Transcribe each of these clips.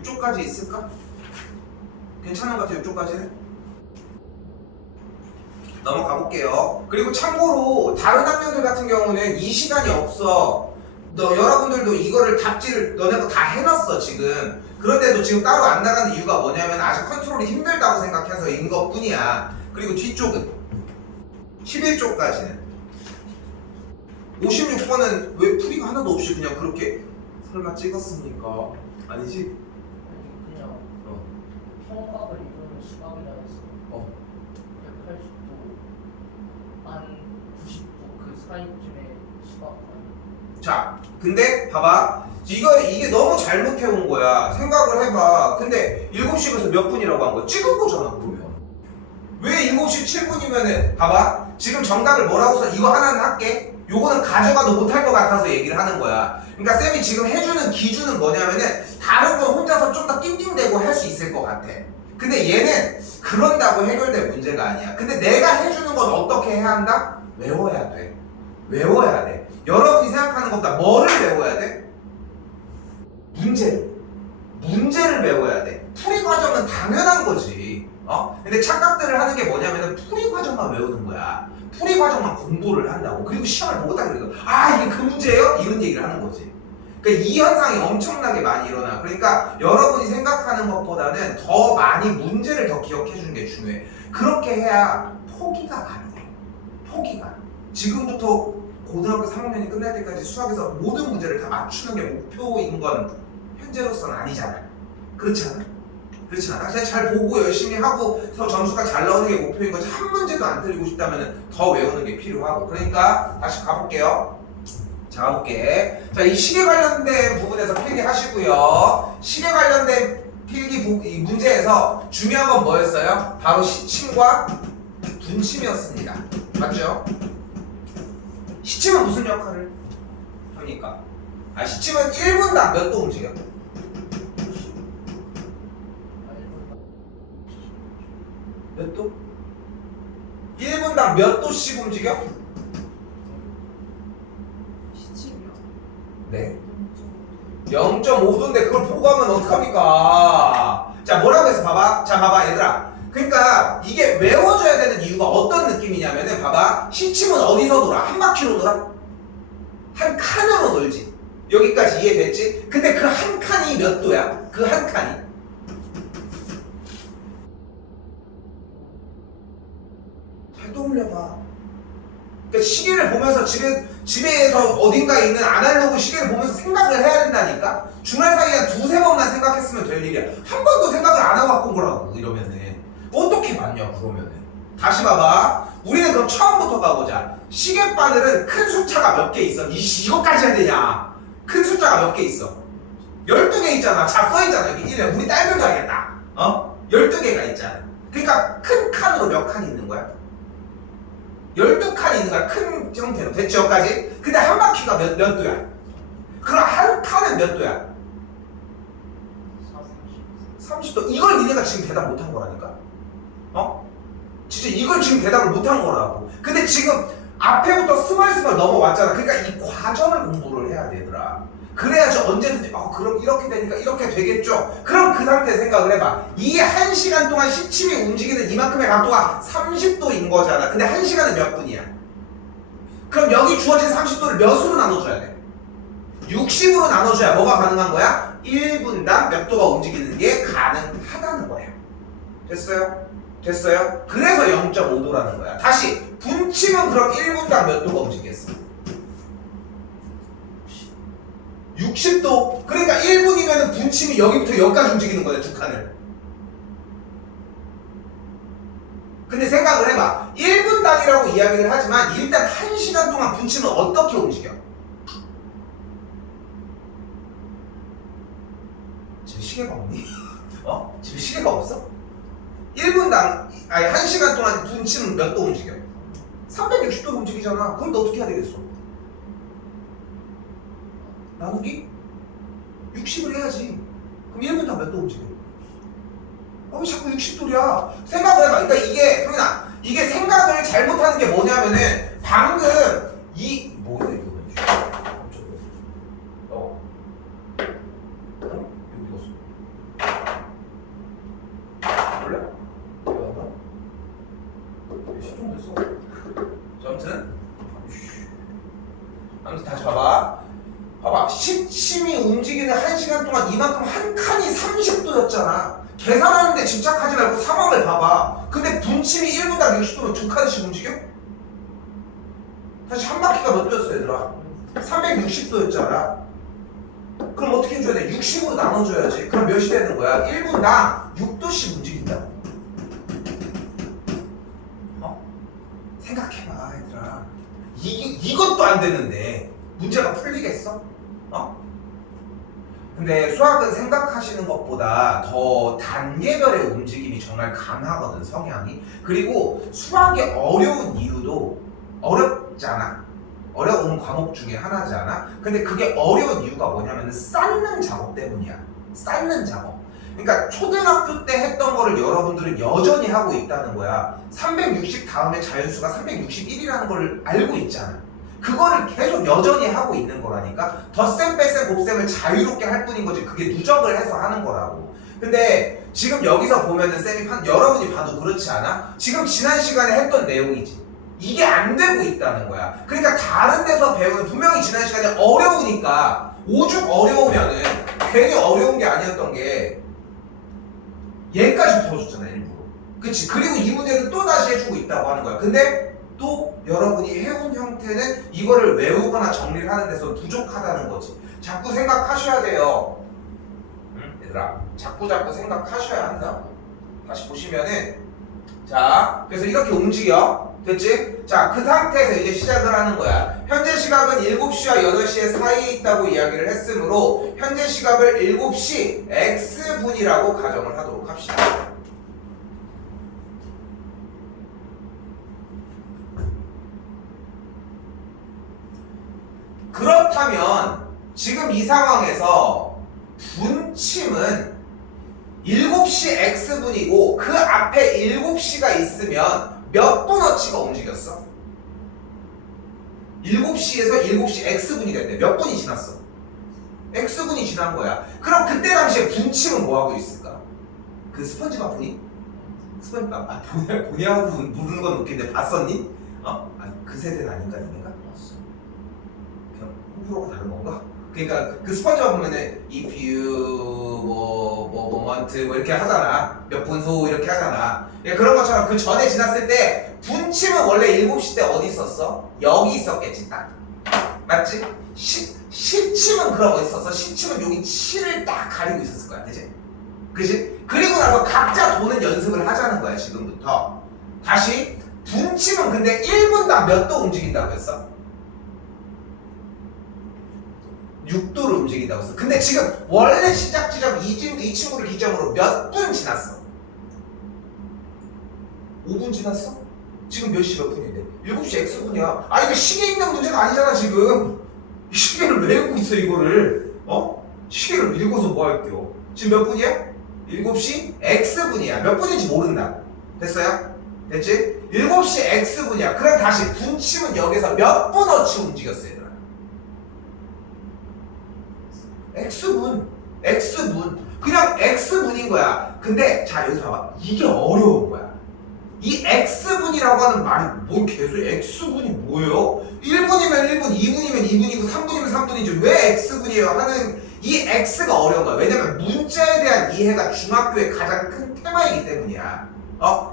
6조까지 있을까? 괜찮은 것 같아. 6조까지는 넘어가 볼게요. 그리고 참고로 다른 학년들 같은 경우는 이 시간이 없어. 여러분들도 이거를 답지를 너네가 다 해놨어 지금. 그런데도 지금 따로 안 나가는 이유가 뭐냐면 아직 컨트롤이 힘들다고 생각해서인 것뿐이야. 그리고 뒤쪽은 11쪽까지는 56번은 왜 풀이가 하나도 없이 그냥 그렇게 설마 찍었습니까? 아니지? 그냥 평각을 이루는 시각이라 했어. 180도, 한 90도 그 사이쯤의 시각. 자, 근데 봐봐. 이게 너무 잘못해 온 거야. 생각을 해봐. 근데 7시에서 몇 분이라고 한 거야? 찍은 거잖아, 그러면. 왜 7시 7분이면은, 봐봐. 지금 정답을 뭐라고 써? 이거 하나는 할게. 요거는 가져가도 못할 것 같아서 얘기를 하는 거야. 그러니까 쌤이 지금 해주는 기준은 뭐냐면은, 다른 건 혼자서 좀 더 띵띵대고 할 수 있을 것 같아. 근데 얘는 그런다고 해결될 문제가 아니야. 근데 내가 해주는 건 어떻게 해야 한다? 외워야 돼. 외워야 돼. 여러분이 생각하는 것보다 뭐를 외워야 돼? 문제를 외워야 돼. 풀이 과정은 당연한 거지. 근데 착각들을 하는 게 뭐냐면은 풀이 과정만 외우는 거야. 풀이 과정만 공부를 한다고. 그리고 시험을 보고 딱 그래서 이게 그 문제예요? 이런 얘기를 하는 거지. 그러니까 이 현상이 엄청나게 많이 일어나. 그러니까 여러분이 생각하는 것보다는 더 많이 문제를 더 기억해 주는 게 중요해. 그렇게 해야 포기가 가능해. 포기가. 지금부터 고등학교 3학년이 끝날 때까지 수학에서 모든 문제를 다 맞추는 게 목표인 건 현재로서는 아니잖아. 그렇지 않아? 그렇지 않아? 그냥 잘 보고 열심히 하고 점수가 잘 나오는 게 목표인 거지. 한 문제도 안 틀리고 싶다면 더 외우는 게 필요하고. 그러니까 다시 가볼게요. 자, 가볼게. 자, 이 시계 관련된 부분에서 필기 하시고요. 시계 관련된 필기 문제에서 중요한 건 뭐였어요? 바로 시침과 분침이었습니다. 맞죠? 시침은 무슨 역할을 하니까? 시침은 1분당 몇 도 움직여? 몇 도? 1분당 몇 도씩 움직여? 시침이요? 네. 0.5도인데 그걸 보고 하면 어떡합니까? 자, 뭐라고 해서 봐봐. 자, 봐봐 얘들아. 그러니까 이게 외워줘야 되는 이유가 어떤 느낌이냐면은 봐봐. 시침은 어디서 돌아? 한 바퀴로 돌아? 한 칸으로 돌지. 여기까지 이해됐지? 근데 그 한 칸이 몇 도야? 그 한 칸이 잘 떠올려봐. 그러니까 시계를 보면서 집에서 어딘가에 있는 아날로그 시계를 보면서 생각을 해야 된다니까? 주말 사이에 한 두세 번만 생각했으면 될 일이야. 한 번도 생각을 안 하고 갖고 온 거라고 이러면은. 어떻게 맞냐 그러면은. 다시 봐봐. 우리는 그럼 처음부터 가보자. 시계 바늘은 큰 숫자가 몇 개 있어? 이거까지 해야 되냐? 큰 숫자가 몇 개 있어? 12개 있잖아. 자, 써있잖아. 여기 이래. 우리 딸들도 알겠다. 12개가 있잖아. 그러니까 큰 칸으로 몇 칸이 있는 거야? 12칸이 있는 거야. 큰 형태로. 됐지 여기까지? 근데 한 바퀴가 몇 도야? 그럼 한 칸은 몇 도야? 30도. 이걸 니네가 지금 대답 못한 거라니까? 진짜 이걸 지금 대답을 못한 거라고. 근데 지금 앞에부터 스멀스멀 넘어왔잖아. 그러니까 이 과정을 공부를 해야 되더라. 그래야지 언제든지 그럼 이렇게 되니까 이렇게 되겠죠. 그럼 그 상태 생각을 해봐. 이 1시간 동안 시침이 움직이는 이만큼의 각도가 30도인 거잖아. 근데 1시간은 몇 분이야? 그럼 여기 주어진 30도를 몇으로 나눠줘야 돼? 60으로 나눠줘야 뭐가 가능한 거야? 1분당 몇 도가 움직이는 게 가능하다는 거야. 됐어요? 됐어요? 그래서 0.5도라는 거야. 다시 분침은 그럼 1분당 몇 도가 움직이겠어? 60도. 그러니까 1분이면 분침이 여기부터 여기까지 움직이는 거야. 두 칸을. 근데 생각을 해봐. 1분당이라고 이야기를 하지만 일단 1시간 동안 분침은 어떻게 움직여? 집에 시계가 없니? 집에 시계가 없어? 1분당, 1시간 동안 분침은 몇 도 움직여? 360도 움직이잖아. 그럼 너 어떻게 해야 되겠어? 나누기? 60을 해야지. 그럼 1분당 몇 도 움직여? 왜 자꾸 60도야? 생각을 해봐. 그러니까 이게, 형이나, 이게 생각을 잘못하는 게 뭐냐면은, 방금, 뭐야, 이거. 여기 어디 갔어? 없어. 아무튼 다시 봐봐. 시침이 움직이는 1시간 동안 이만큼 한 칸이 30도였잖아. 계산하는데 집착하지 말고 상황을 봐봐. 근데 분침이 1분당 60도면 두 칸씩 움직여? 다시 한 바퀴가 몇 도였어 얘들아? 360도였잖아. 그럼 어떻게 해줘야 돼? 60으로 나눠줘야지. 그럼 몇이 되는 거야? 1분당 6도씩 움직인다. 생각해봐 얘들아. 이것도 안 되는데 문제가 풀리겠어? 근데 수학은 생각하시는 것보다 더 단계별의 움직임이 정말 강하거든, 성향이. 그리고 수학이 어려운 이유도 어렵잖아. 어려운 과목 중에 하나잖아. 근데 그게 어려운 이유가 뭐냐면 쌓는 작업 때문이야. 쌓는 작업. 그러니까 초등학교 때 했던 거를 여러분들은 여전히 하고 있다는 거야. 360 다음에 자연수가 361이라는 걸 알고 있잖아. 그거를 계속 여전히 하고 있는 거라니까. 덧셈, 뺄셈, 곱셈을 자유롭게 할 뿐인 거지. 그게 누적을 해서 하는 거라고. 근데 지금 여기서 보면은 쌤이 여러분이 봐도 그렇지 않아? 지금 지난 시간에 했던 내용이지. 이게 안 되고 있다는 거야. 그러니까 다른 데서 배우는, 분명히 지난 시간에 어려우니까, 오죽 어려우면은 괜히 어려운 게 아니었던 게 얘까지 풀어줬잖아, 일부러. 그치? 그리고 이 문제는 또 다시 해주고 있다고 하는 거야. 근데 또 여러분이 해온 형태는 이거를 외우거나 정리를 하는 데서 부족하다는 거지. 자꾸 생각하셔야 돼요. 응? 얘들아, 자꾸 생각하셔야 한다고. 다시 보시면은, 자, 그래서 이렇게 움직여. 됐지? 자, 그 상태에서 이제 시작을 하는 거야. 현재 시각은 7시와 8시의 사이에 있다고 이야기를 했으므로 현재 시각을 7시 X분이라고 가정을 하도록 합시다. 그렇다면 지금 이 상황에서 분침은 7시 X분이고 그 앞에 7시가 있으면 몇 분어치가 움직였어? 7시에서 7시 X분이 됐대. 몇 분이 지났어? X분이 지난 거야. 그럼 그때 당시에 분침은 뭐하고 있을까? 그 스펀지밥 분이? 스펀지밥, 보냐고 물는 건 웃긴데 봤었니? 그 세대는 아닌가 니네가? 그냥 호불호가 다른 건가? 그러니까 그 스펀지밥 보면은 if you want 이렇게 하잖아. 몇 분 후 이렇게 하잖아. 그런 것처럼 그 전에 지났을 때 분침은 원래 7시 때 어디 있었어? 여기 있었겠지 딱. 맞지? 시침은 그럼 어디 있었어? 시침은 여기 7을 딱 가리고 있었을 거야. 그치? 그리고 나서 각자 도는 연습을 하자는 거야 지금부터. 다시 분침은 근데 1분당 몇 도 움직인다고 했어? 6도를 움직인다고 했어. 근데 지금 원래 시작 지점 이 친구를 기점으로 몇 분 지났어? 5분 지났어? 지금 몇 시 몇 분인데? 7시 X분이야. 이거 시계 있는 문제가 아니잖아 지금. 시계를 왜 읽고 있어 이거를? 시계를 읽어서 뭐 할게요? 지금 몇 분이야? 7시 X분이야. 몇 분인지 모른다. 됐어요? 됐지? 7시 X분이야. 그럼 다시 분침은 여기서 몇 분어치 움직였어 얘들아? X분. 그냥 X분인 거야. 근데 자 여기서 봐봐. 이게 어려운 거야. 이 X분이라고 하는 말이 뭔 개소리? X분이 뭐예요? 1분이면 1분, 2분이면 2분이고 3분이면 3분이지 왜 X분이에요? 하는 이 X가 어려운 거야. 왜냐면 문자에 대한 이해가 중학교의 가장 큰 테마이기 때문이야.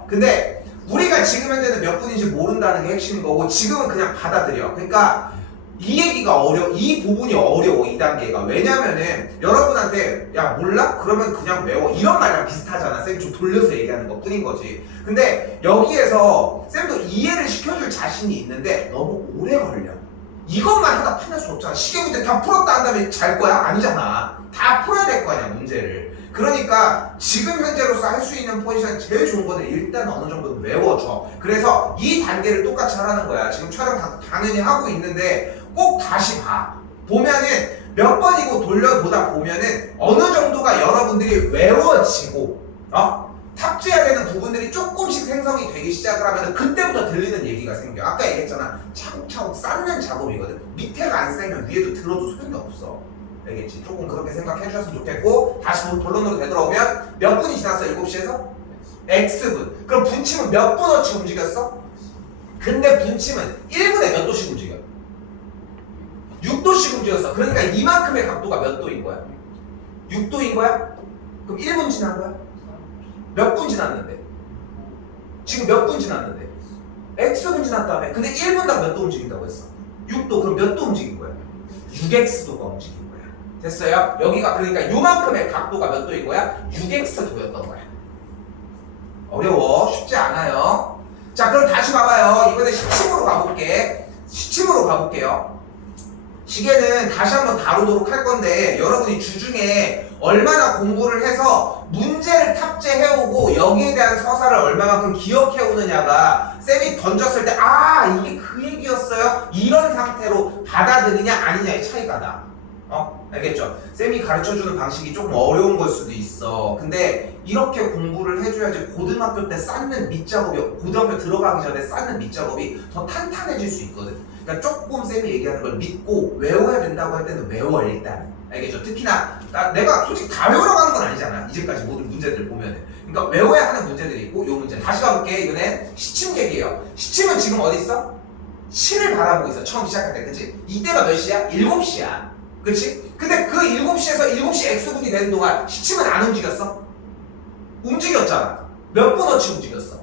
근데 우리가 지금 현재는 몇 분인지 모른다는 게 핵심인 거고 지금은 그냥 받아들여. 그러니까 이 얘기가 이 부분이 어려워, 이 단계가. 왜냐면은 여러분한테 야 몰라? 그러면 그냥 외워. 이런 말이랑 비슷하잖아. 쌤이 좀 돌려서 얘기하는 것 뿐인 거지. 근데 여기에서 쌤도 이해를 시켜줄 자신이 있는데 너무 오래 걸려. 이것만 하다 풀릴 수 없잖아. 시계 문제 다 풀었다 한 다음에 잘 거야? 아니잖아. 다 풀어야 될 거 아니야, 문제를. 그러니까 지금 현재로서 할 수 있는 포지션 제일 좋은 거는 일단 어느 정도는 외워줘. 그래서 이 단계를 똑같이 하라는 거야. 지금 촬영 당연히 하고 있는데 꼭 다시 봐. 보면은 몇 번이고 돌려보다 보면은 어느 정도가 여러분들이 외워지고 탑재해야 되는 부분들이 조금씩 생성이 되기 시작을 하면 그때부터 들리는 얘기가 생겨. 아까 얘기했잖아. 차곡차곡 쌓는 작업이거든. 밑에가 안 쌓이면 위에도 들어도 소용이 없어. 알겠지? 조금 그렇게 생각해 주셨으면 좋겠고 다시 본론으로 되돌아오면 몇 분이 지났어? 7시에서? X분. 그럼 분침은 몇 분어치 움직였어? 근데 분침은 1분에 몇 도씩 움직여? 6도씩 움직였어. 그러니까 이만큼의 각도가 몇 도인 거야? 6도인 거야? 그럼 1분 지난 거야? 몇 분 지났는데? 지금 몇 분 지났는데? X분 지났다며. 근데 1분당 몇 도 움직인다고 했어? 6도. 그럼 몇 도 움직인 거야? 6X도가 움직인 거야. 됐어요? 여기가 그러니까 요만큼의 각도가 몇 도인 거야? 6X도였던 거야. 어려워. 쉽지 않아요. 자, 그럼 다시 봐봐요. 이번에 시침으로 가볼게. 시침으로 가볼게요. 시계는 다시 한번 다루도록 할 건데 여러분이 주중에 얼마나 공부를 해서 문제를 탑재해오고 여기에 대한 서사를 얼마만큼 기억해오느냐가 쌤이 던졌을 때 아 이게 그 얘기였어요? 이런 상태로 받아들이냐 아니냐의 차이가 나. 알겠죠? 쌤이 가르쳐주는 방식이 조금 어려운 걸 수도 있어. 근데 이렇게 공부를 해줘야지 고등학교 때 쌓는 밑작업이, 고등학교 들어가기 전에 쌓는 밑작업이 더 탄탄해질 수 있거든. 그러니까 조금 쌤이 얘기하는 걸 믿고 외워야 된다고 할 때는 외워 일단. 알겠죠? 특히나 내가 솔직히 다 외우라고 하는 건 아니잖아. 이제까지 모든 문제들 보면은. 그러니까 외워야 하는 문제들이 있고 요 문제. 다시 가볼게. 이번엔 시침 얘기예요. 시침은 지금 어디 있어? 7을 바라보고 있어. 처음 시작할 때. 그치? 이때가 몇 시야? 7시야. 그치? 근데 그 7시에서 7시 X분이 되는 동안 시침은 안 움직였어? 움직였잖아. 몇 분어치 움직였어?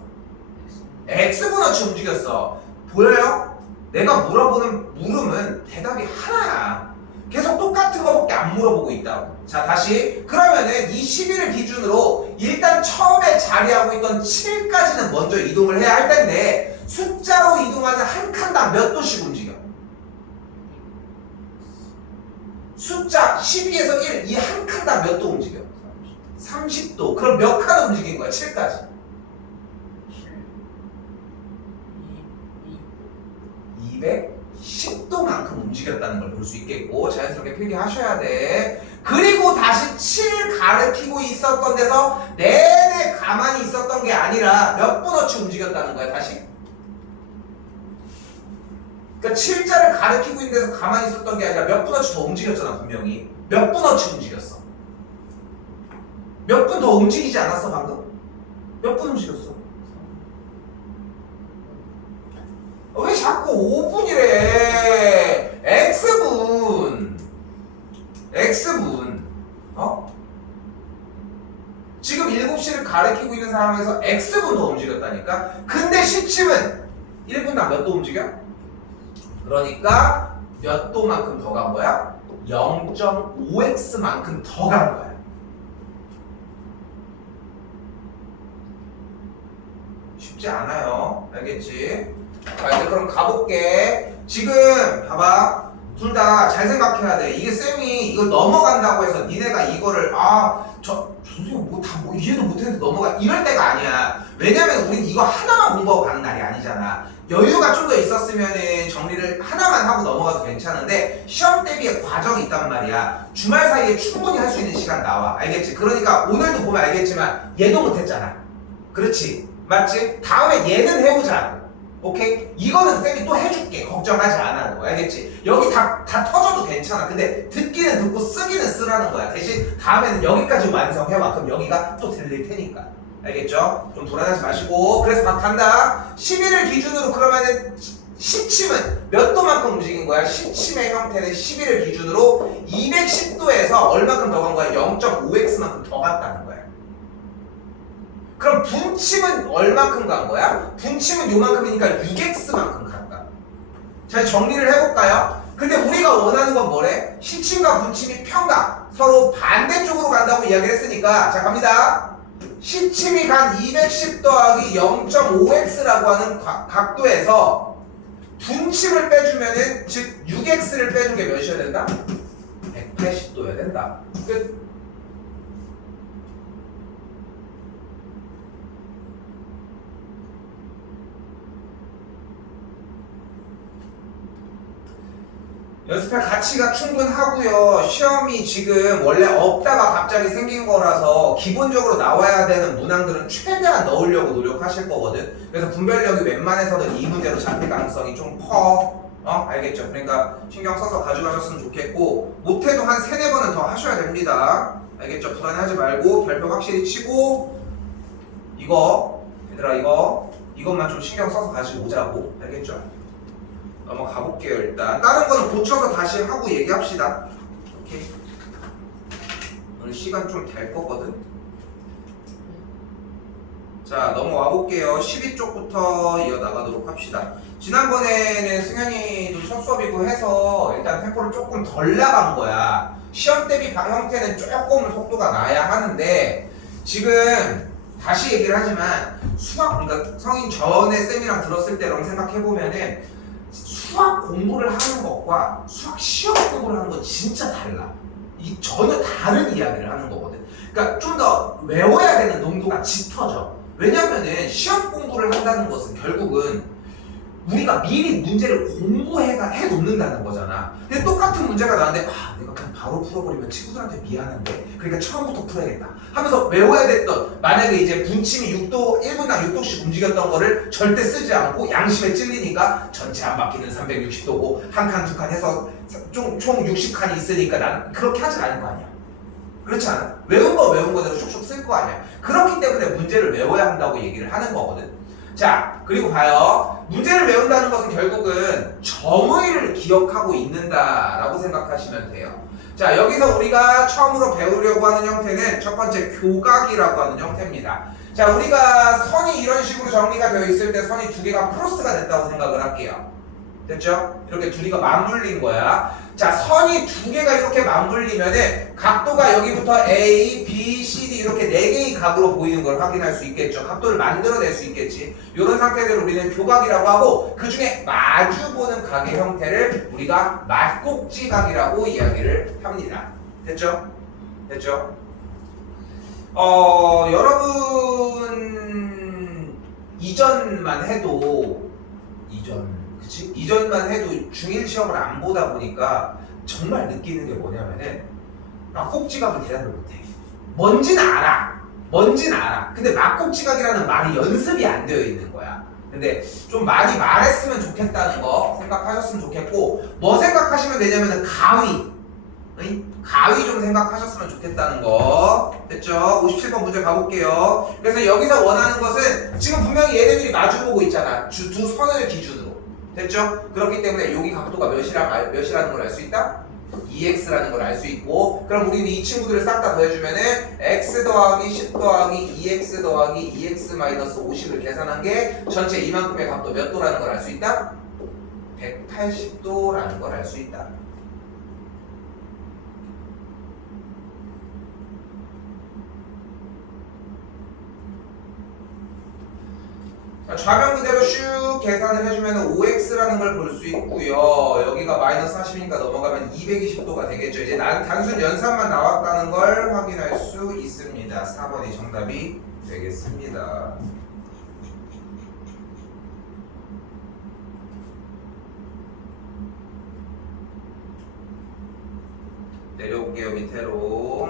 X분어치 움직였어. 보여요? 내가 물어보는 물음은 대답이 하나야. 계속 똑같은 거밖에 안 물어보고 있다고. 자, 다시. 그러면은 이 11을 기준으로 일단 처음에 자리하고 있던 7까지는 먼저 이동을 해야 할 텐데 숫자로 이동하는 한 칸당 몇 도씩 움직여? 숫자 12에서 1, 이 한 칸당 몇 도 움직여? 30도. 그럼 몇 칸 움직인 거야? 7까지. 210도만큼 움직였다는 걸 볼 수 있겠고 자연스럽게 필기하셔야 돼. 그리고 다시 7 가르치고 있었던 데서 내내 가만히 있었던 게 아니라 몇 분어치 움직였다는 거야 다시? 그러니까 7자를 가르치고 있는 데서 가만히 있었던 게 아니라 몇 분어치 더 움직였잖아 분명히. 몇 분어치 움직였어? 몇 분 더 움직이지 않았어 방금? 몇 분 움직였어? 왜 자꾸 5분이래? X분. 지금 7시를 가리키고 있는 상황에서 X분 더 움직였다니까? 근데 시침은 1분당 몇 도 움직여? 그러니까 몇 도만큼 더 간 거야? 0.5X만큼 더 간 거야. 쉽지 않아요. 알겠지? 자, 이제 그럼 가볼게. 지금 봐봐. 둘 다 잘 생각해야 돼. 이게 쌤이 이걸 넘어간다고 해서 니네가 이거를 선생님 뭐 이해도 못했는데 넘어가 이럴 때가 아니야. 왜냐면 우린 이거 하나만 공부하고 가는 날이 아니잖아. 여유가 좀 더 있었으면은 정리를 하나만 하고 넘어가도 괜찮은데 시험 대비의 과정이 있단 말이야. 주말 사이에 충분히 할 수 있는 시간 나와. 알겠지? 그러니까 오늘도 보면 알겠지만 얘도 못했잖아. 그렇지? 맞지? 다음에 얘는 해보자. 오케이? 이거는 쌤이 또 해줄게. 걱정하지 않아도. 알겠지? 여기 다 터져도 괜찮아. 근데 듣기는 듣고 쓰기는 쓰라는 거야. 대신 다음에는 여기까지 완성해와. 그럼 여기가 또 들릴 테니까. 알겠죠? 좀 불안하지 마시고. 그래서 막 간다. 11을 기준으로 그러면은 시침은 몇 도만큼 움직인 거야? 시침의 형태는 11을 기준으로 210도에서 얼마큼 더 간 거야? 0.5x만큼 더 갔다는 거야. 그럼 분침은 얼마큼 간 거야? 분침은 요만큼이니까 6x만큼 갔다. 자, 정리를 해볼까요? 근데 우리가 원하는 건 뭐래? 시침과 분침이 평각, 서로 반대쪽으로 간다고 이야기를 했으니까 자 갑니다. 시침이 간 210 더하기 0.5x라고 하는 각도에서 분침을 빼주면은 즉 6x를 빼준 게 몇이어야 된다? 180도여야 된다. 끝. 연습할 가치가 충분하고요. 시험이 지금 원래 없다가 갑자기 생긴 거라서 기본적으로 나와야 되는 문항들은 최대한 넣으려고 노력하실 거거든. 그래서 분별력이 웬만해서는 이 문제로 잡힐 가능성이 좀 커. 알겠죠? 그러니까 신경 써서 가져가셨으면 좋겠고 못해도 한 3-4번은 더 하셔야 됩니다. 알겠죠? 불안해하지 말고 별표 확실히 치고 이거 얘들아 이거 이것만 좀 신경 써서 가지고 오자고. 알겠죠? 넘어가 볼게요. 일단 다른 거는 고쳐서 다시 하고 얘기합시다. 오케이. 오늘 시간 좀 될 거거든. 자, 넘어와 볼게요. 12쪽부터 이어나가도록 합시다. 지난번에는 승현이도 첫 수업이고 해서 일단 템포를 조금 덜 나간 거야. 시험 대비 형태는 조금 속도가 나야 하는데 지금 다시 얘기를 하지만 수학, 그러니까 성인 전에 쌤이랑 들었을 때랑 생각해보면은 수학 공부를 하는 것과 수학 시험 공부를 하는 건 진짜 달라. 이 전혀 다른 이야기를 하는 거거든. 그러니까 좀 더 외워야 되는 농도가 짙어져. 왜냐면은 시험 공부를 한다는 것은 결국은 우리가 미리 문제를 공부해 놓는다는 거잖아. 근데 똑같은 문제가 나왔는데 내가 그냥 바로 풀어버리면 친구들한테 미안한데 그러니까 처음부터 풀어야겠다 하면서 외워야 됐던, 만약에 이제 분침이 6도 1분당 6도씩 움직였던 거를 절대 쓰지 않고 양심에 찔리니까 전체 한 바퀴는 360도고 한 칸 두 칸 해서 총 60칸이 있으니까 나는 그렇게 하진 않을 거 아니야. 그렇지 않아? 외운 거대로 슉슉 쓸 거 아니야. 그렇기 때문에 문제를 외워야 한다고 얘기를 하는 거거든. 자, 그리고 봐요. 문제를 외운다는 것은 결국은 정의를 기억하고 있는다라고 생각하시면 돼요. 자, 여기서 우리가 처음으로 배우려고 하는 형태는 첫 번째 교각이라고 하는 형태입니다. 자, 우리가 선이 이런 식으로 정리가 되어 있을 때 선이 두 개가 크로스가 됐다고 생각을 할게요. 됐죠? 이렇게 두 개가 맞물린 거야. 자, 선이 두 개가 이렇게 맞물리면은 각도가 여기부터 A, B, C, D 이렇게 네 개의 각으로 보이는 걸 확인할 수 있겠죠. 각도를 만들어낼 수 있겠지. 이런 상태들을 우리는 교각이라고 하고, 그 중에 마주보는 각의 형태를 우리가 맞꼭지각이라고 이야기를 합니다. 됐죠? 됐죠? 여러분 이전만 해도 중1 시험을 안 보다 보니까 정말 느끼는 게 뭐냐면은 막꼭지각을 대답을 못해. 뭔지는 알아. 근데 막꼭지각이라는 말이 연습이 안 되어 있는 거야. 근데 좀 많이 말했으면 좋겠다는 거 생각하셨으면 좋겠고, 뭐 생각하시면 되냐면은 가위 좀 생각하셨으면 좋겠다는 거. 됐죠? 57번 문제 가볼게요. 그래서 여기서 원하는 것은 지금 분명히 얘네들이 마주보고 있잖아. 두 선을 기준으로. 됐죠? 그렇기 때문에 여기 각도가 몇이라는 걸 알 수 있다? 2x라는 걸 알 수 있고, 그럼 우리는 이 친구들을 싹 다 더해주면은 x 더하기 10 더하기 2x 더하기 2x 마이너스 50을 계산한 게 전체 이만큼의 각도 몇 도라는 걸 알 수 있다? 180도라는 걸 알 수 있다. 좌변 그대로 슉 계산을 해주면 5x라는 걸 볼 수 있고요. 여기가 마이너스 40이니까 넘어가면 220도가 되겠죠. 이제 단순 연산만 나왔다는 걸 확인할 수 있습니다. 4번이 정답이 되겠습니다. 내려올게요, 밑으로.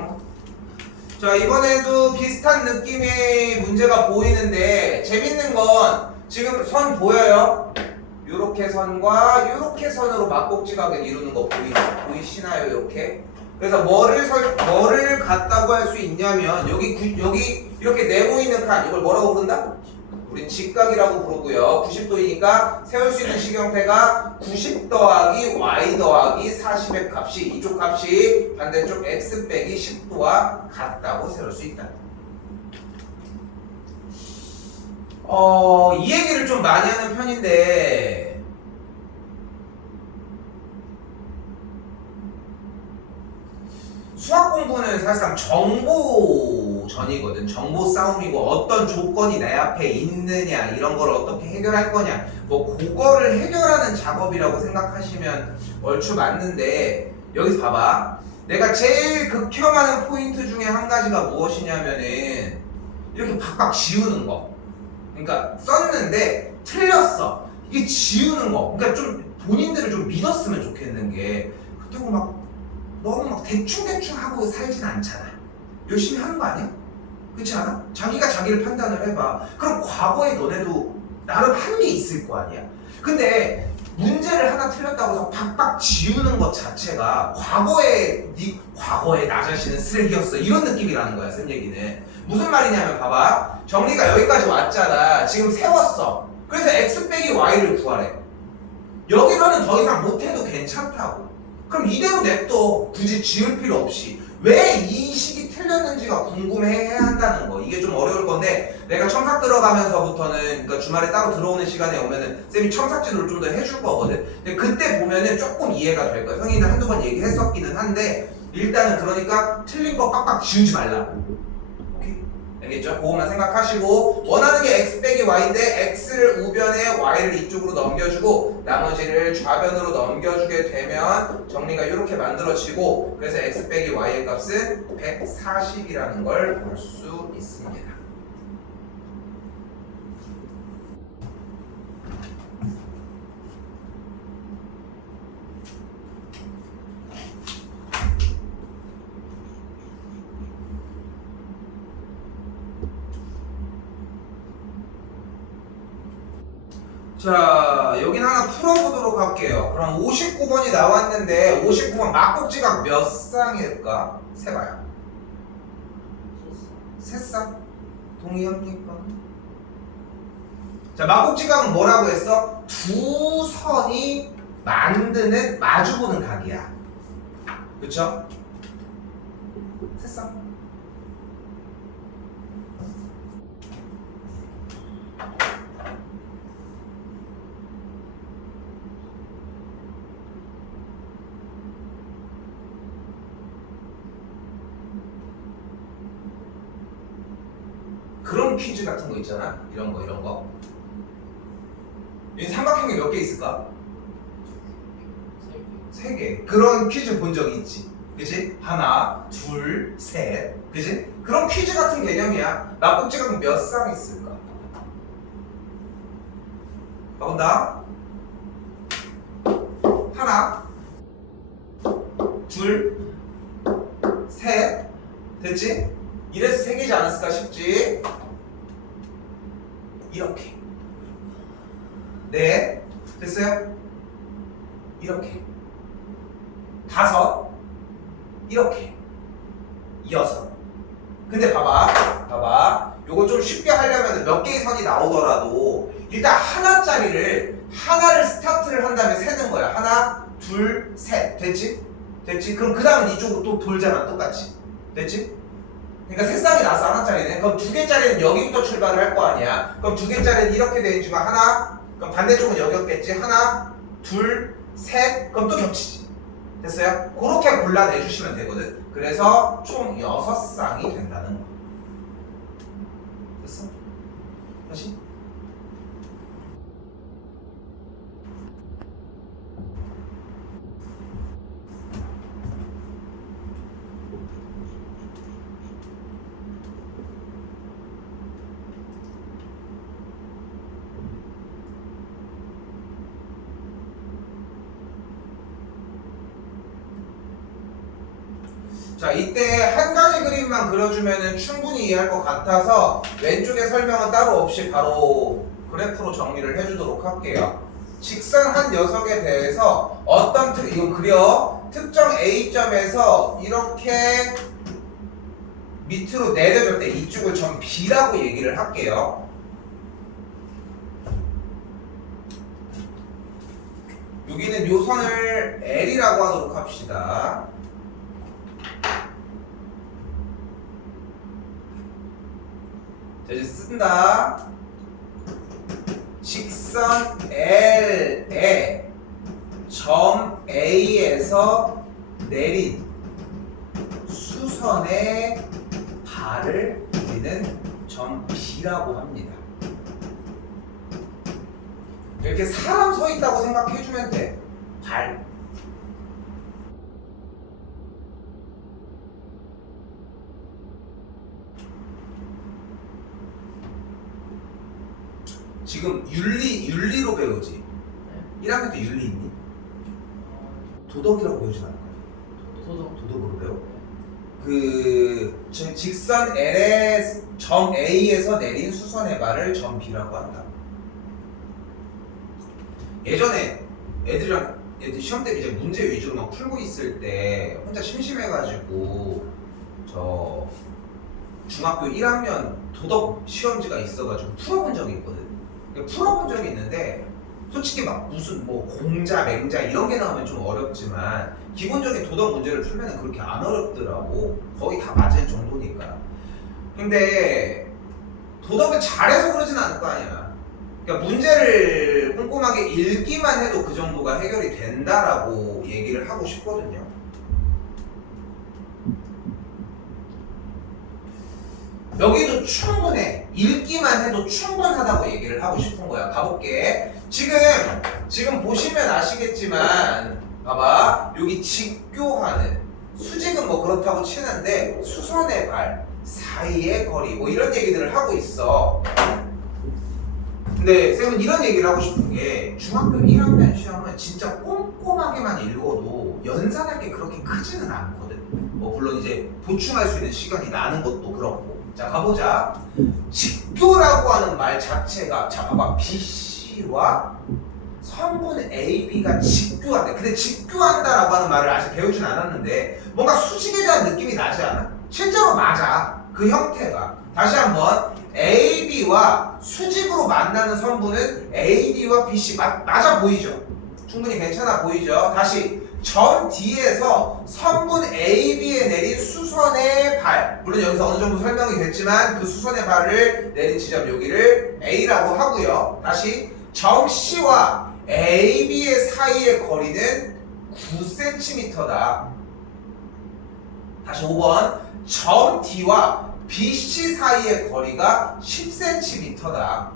자, 이번에도 비슷한 느낌의 문제가 보이는데 재밌는 건 지금 선 보여요? 요렇게 선과 요렇게 선으로 막꼭지각을 이루는 거 보이시나요? 이렇게. 그래서 뭐를 같다고 할 수 있냐면 여기 이렇게 내고 있는 칸, 이걸 뭐라고 부른다? 우린 직각이라고 부르고요. 90도이니까 세울 수 있는 식 형태가 90 더하기 y 더하기 40의 값이, 이쪽 값이 반대쪽 x 빼기 10도와 같다고 세울 수 있다. 이 얘기를 좀 많이 하는 편인데 수학 공부는 사실상 정보전이거든. 정보 싸움이고, 어떤 조건이 내 앞에 있느냐, 이런 걸 어떻게 해결할 거냐, 뭐 그거를 해결하는 작업이라고 생각하시면 얼추 맞는데, 여기서 봐봐. 내가 제일 극혐하는 포인트 중에 한 가지가 무엇이냐면은 이렇게 박박 지우는 거. 그러니까 썼는데 틀렸어. 이게 지우는 거. 그러니까 좀 본인들을 좀 믿었으면 좋겠는 게, 그렇다고 막 너무 막 대충 하고 살진 않잖아. 열심히 하는 거 아니야? 그렇지 않아? 자기가 자기를 판단을 해봐. 그럼 과거에 너네도 나름 한 게 있을 거 아니야. 근데 문제를 하나 틀렸다고 해서 박박 지우는 것 자체가 과거에 나 자신은 쓰레기였어 이런 느낌이라는 거야. 쌤 얘기는 무슨 말이냐면 봐봐, 정리가 여기까지 왔잖아. 지금 세웠어. 그래서 x 빼기 y를 구하래. 여기서는 더 이상 못해도 괜찮다고. 그럼 이대로 냅둬. 굳이 지울 필요 없이. 왜 이 식이 틀렸는지가 궁금해해야 한다는 거. 이게 좀 어려울 건데 내가 첨삭 들어가면서부터는, 그러니까 주말에 따로 들어오는 시간에 오면은 쌤이 첨삭 지도를 좀 더 해줄 거거든. 근데 그때 보면은 조금 이해가 될 거야. 형이는 한두 번 얘기했었기는 한데 일단은 그러니까 틀린 거 빡빡 지우지 말라고. 오케이? 알겠죠? 그것만 생각하시고 원하는 게 x 빼기 y인데 x를 우변에 y를 이쪽으로 넘겨주고 나머지를 좌변으로 넘겨주게 되면 정리가 이렇게 만들어지고, 그래서 x 빼기 y의 값은 140이라는 걸 볼 수 있습니다. 자, 여긴 하나 풀어보도록 할게요. 그럼 59번이 나왔는데 59번 막국지각 몇 쌍일까? 세봐요. 세 쌍? 동의합니까? 자, 막국지각은 뭐라고 했어? 두 선이 만드는 마주보는 각이야. 그쵸? 세 쌍. 그런 퀴즈 같은 거 있잖아. 이런 거. 여기 삼각형이 몇 개 있을까? 3개. 그런 퀴즈 본 적 있지. 그치? 하나, 둘, 셋. 그치? 그런 퀴즈 같은 개념이야. 막국지각은 몇 쌍 있을까? 가본다. 하나, 둘, 셋. 됐지? 이래서 3개지 않았을까 싶지? 이렇게. 넷. 됐어요? 이렇게. 5. 이렇게. 6. 근데 봐봐. 요거 좀 쉽게 하려면 몇 개의 선이 나오더라도 일단 하나를 스타트를 한 다음에 세는 거야. 하나, 둘, 셋. 됐지? 그럼 그 다음은 이쪽으로 또 돌잖아. 똑같이. 됐지? 그러니까 세 쌍이 나왔어. 하나짜리는. 그럼 2개짜리는 여기부터 출발을 할 거 아니야. 그럼 2개짜리는 이렇게 되지만 하나, 그럼 반대쪽은 여기였겠지. 하나, 둘, 셋. 그럼 또 겹치지. 됐어요? 그렇게 골라내주시면 되거든. 그래서 총 6쌍이 된다는 거. 됐어? 다시? 자, 이때 한 가지 그림만 그려주면 충분히 이해할 것 같아서 왼쪽에 설명은 따로 없이 바로 그래프로 정리를 해주도록 할게요. 직선 한 녀석에 대해서 이거 그려 특정 A점에서 이렇게 밑으로 내려줄 때 이쪽을 점 B라고 얘기를 할게요. 여기는 요 선을 L이라고 하도록 합시다. 자, 이제 쓴다. 직선 L에 점 A에서 내린 수선의 발을 우리는 점 B라고 합니다. 이렇게 사람 서 있다고 생각해주면 돼. 발. 지금 윤리로 배우지? 1학년 때 윤리 있니? 도덕이라고 배우진 않을 거야. 도덕으로 배워? 직선 L의 점 A에서 내린 수선의 발을 점 B라고 한다. 예전에 애들 시험 때 이제 문제 위주로만 풀고 있을 때 혼자 심심해가지고 저 중학교 1학년 도덕 시험지가 있어가지고 풀어본 적이 있거든. 풀어본 적이 있는데 솔직히 막 무슨 뭐 공자, 맹자 이런 게 나오면 좀 어렵지만 기본적인 도덕 문제를 풀면 그렇게 안 어렵더라고. 거의 다 맞을 정도니까. 근데 도덕을 잘해서 그러진 않을 거 아니야. 그러니까 문제를 꼼꼼하게 읽기만 해도 그 정도가 해결이 된다라고 얘기를 하고 싶거든요. 여기도 충분해. 읽기만 해도 충분하다고 얘기를 하고 싶은 거야. 가볼게. 지금 보시면 아시겠지만 봐봐. 여기 직교하는 수직은 뭐 그렇다고 치는데 수선의 발 사이의 거리 뭐 이런 얘기들을 하고 있어. 근데 쌤은 이런 얘기를 하고 싶은 게 중학교 1학년 시험은 진짜 꼼꼼하게만 읽어도 연산할 게 그렇게 크지는 않거든. 뭐 물론 이제 보충할 수 있는 시간이 나는 것도 그렇고. 자 가보자. 직교라고 하는 말 자체가 자 봐봐. BC와 선분 AB가 직교한다. 근데 직교한다라고 하는 말을 아직 배우진 않았는데 뭔가 수직에 대한 느낌이 나지 않아? 실제로 맞아. 그 형태가. 다시 한번 AB와 수직으로 만나는 선분은 AD와 BC 맞아 보이죠? 충분히 괜찮아 보이죠? 다시 점 D에서 선분 AB에 내린 수선의 발 물론 여기서 어느 정도 설명이 됐지만 그 수선의 발을 내린 지점 여기를 A라고 하고요. 다시 점 C와 AB의 사이의 거리는 9cm다. 다시 5번 점 D와 BC 사이의 거리가 10cm다.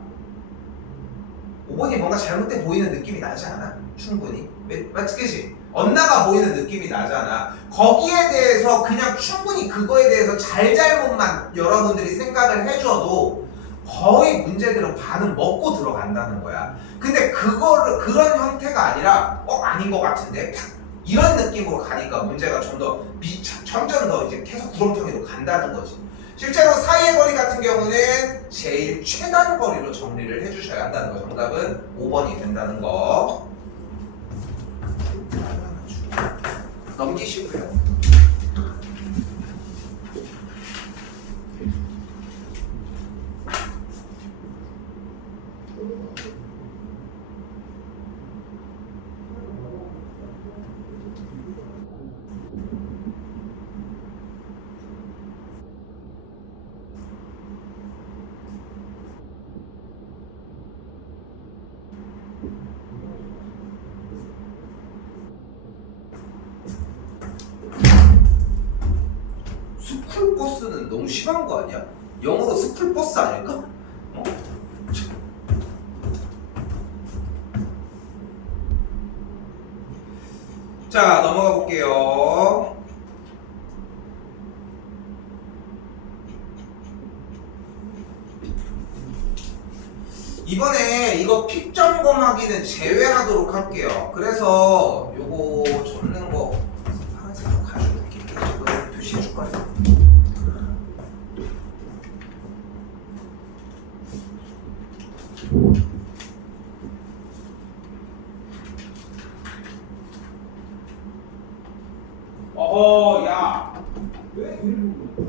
5번이 뭔가 잘못돼 보이는 느낌이 나지 않아? 충분히 맞지? 그치? 엇나가 보이는 느낌이 나잖아. 거기에 대해서 그냥 충분히 그거에 대해서 잘잘못만 여러분들이 생각을 해줘도 거의 문제들은 반은 먹고 들어간다는 거야. 근데 그거를 그런 형태가 아니라 아닌 것 같은데 이런 느낌으로 가니까 문제가 점점 더 이제 계속 구렁텅이로 간다는 거지. 실제로 사이의 거리 같은 경우는 제일 최단 거리로 정리를 해주셔야 한다는 거. 정답은 5번이 된다는 거. 넘기시고요. 스쿨버스는 너무 심한 거 아니야? 영어로 스쿨버스 아닐까? 자 넘어가 볼게요. 이번에 이거 픽 점검하기는 제외하도록 할게요. 그래서 요거 적는 거 파란색으로 가져올게. 이거 표시해 줄 거야. 야. 왜 이러는 거야?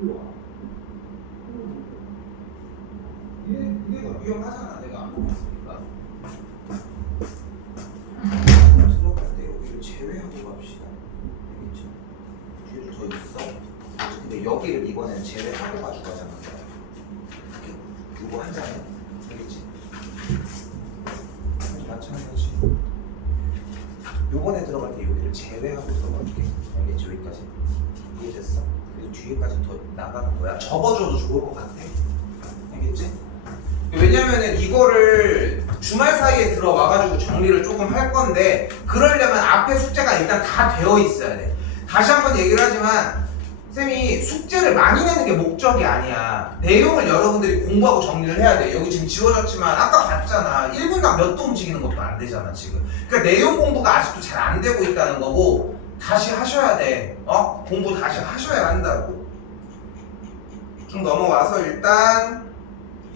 이리 와. 얘가 위험하잖아. 내가 안 보고 있으니까. 들어갈 때 여기를 제외하고 갑시다. 알겠죠? 뒤에도 더 있어. 근데 여기를 이번엔 제외하고 가지고 가잖아. 이거 한 장에. 알겠지? 마찬가지. 요번에 들어갈 때 여기를 제외하고 들어갈게. 알겠지? 여기까지. 이해됐어? 그래서 뒤에까지 더 나가는 거야. 접어줘도 좋을 것 같아. 알겠지? 왜냐면은 이거를 주말 사이에 들어와가지고 정리를 조금 할 건데 그러려면 앞에 숙제가 일단 다 되어 있어야 돼. 다시 한번 얘기를 하지만 쌤이 숙제를 많이 내는 게 목적이 아니야. 내용을 여러분들이 공부하고 정리를 해야 돼. 여기 지금 지워졌지만 아까 봤잖아. 1분당 몇 도 움직이는 것도 안 되잖아 지금. 그러니까 내용 공부가 아직도 잘 안 되고 있다는 거고 다시 하셔야 돼. 공부 다시 하셔야 한다고. 좀 넘어와서 일단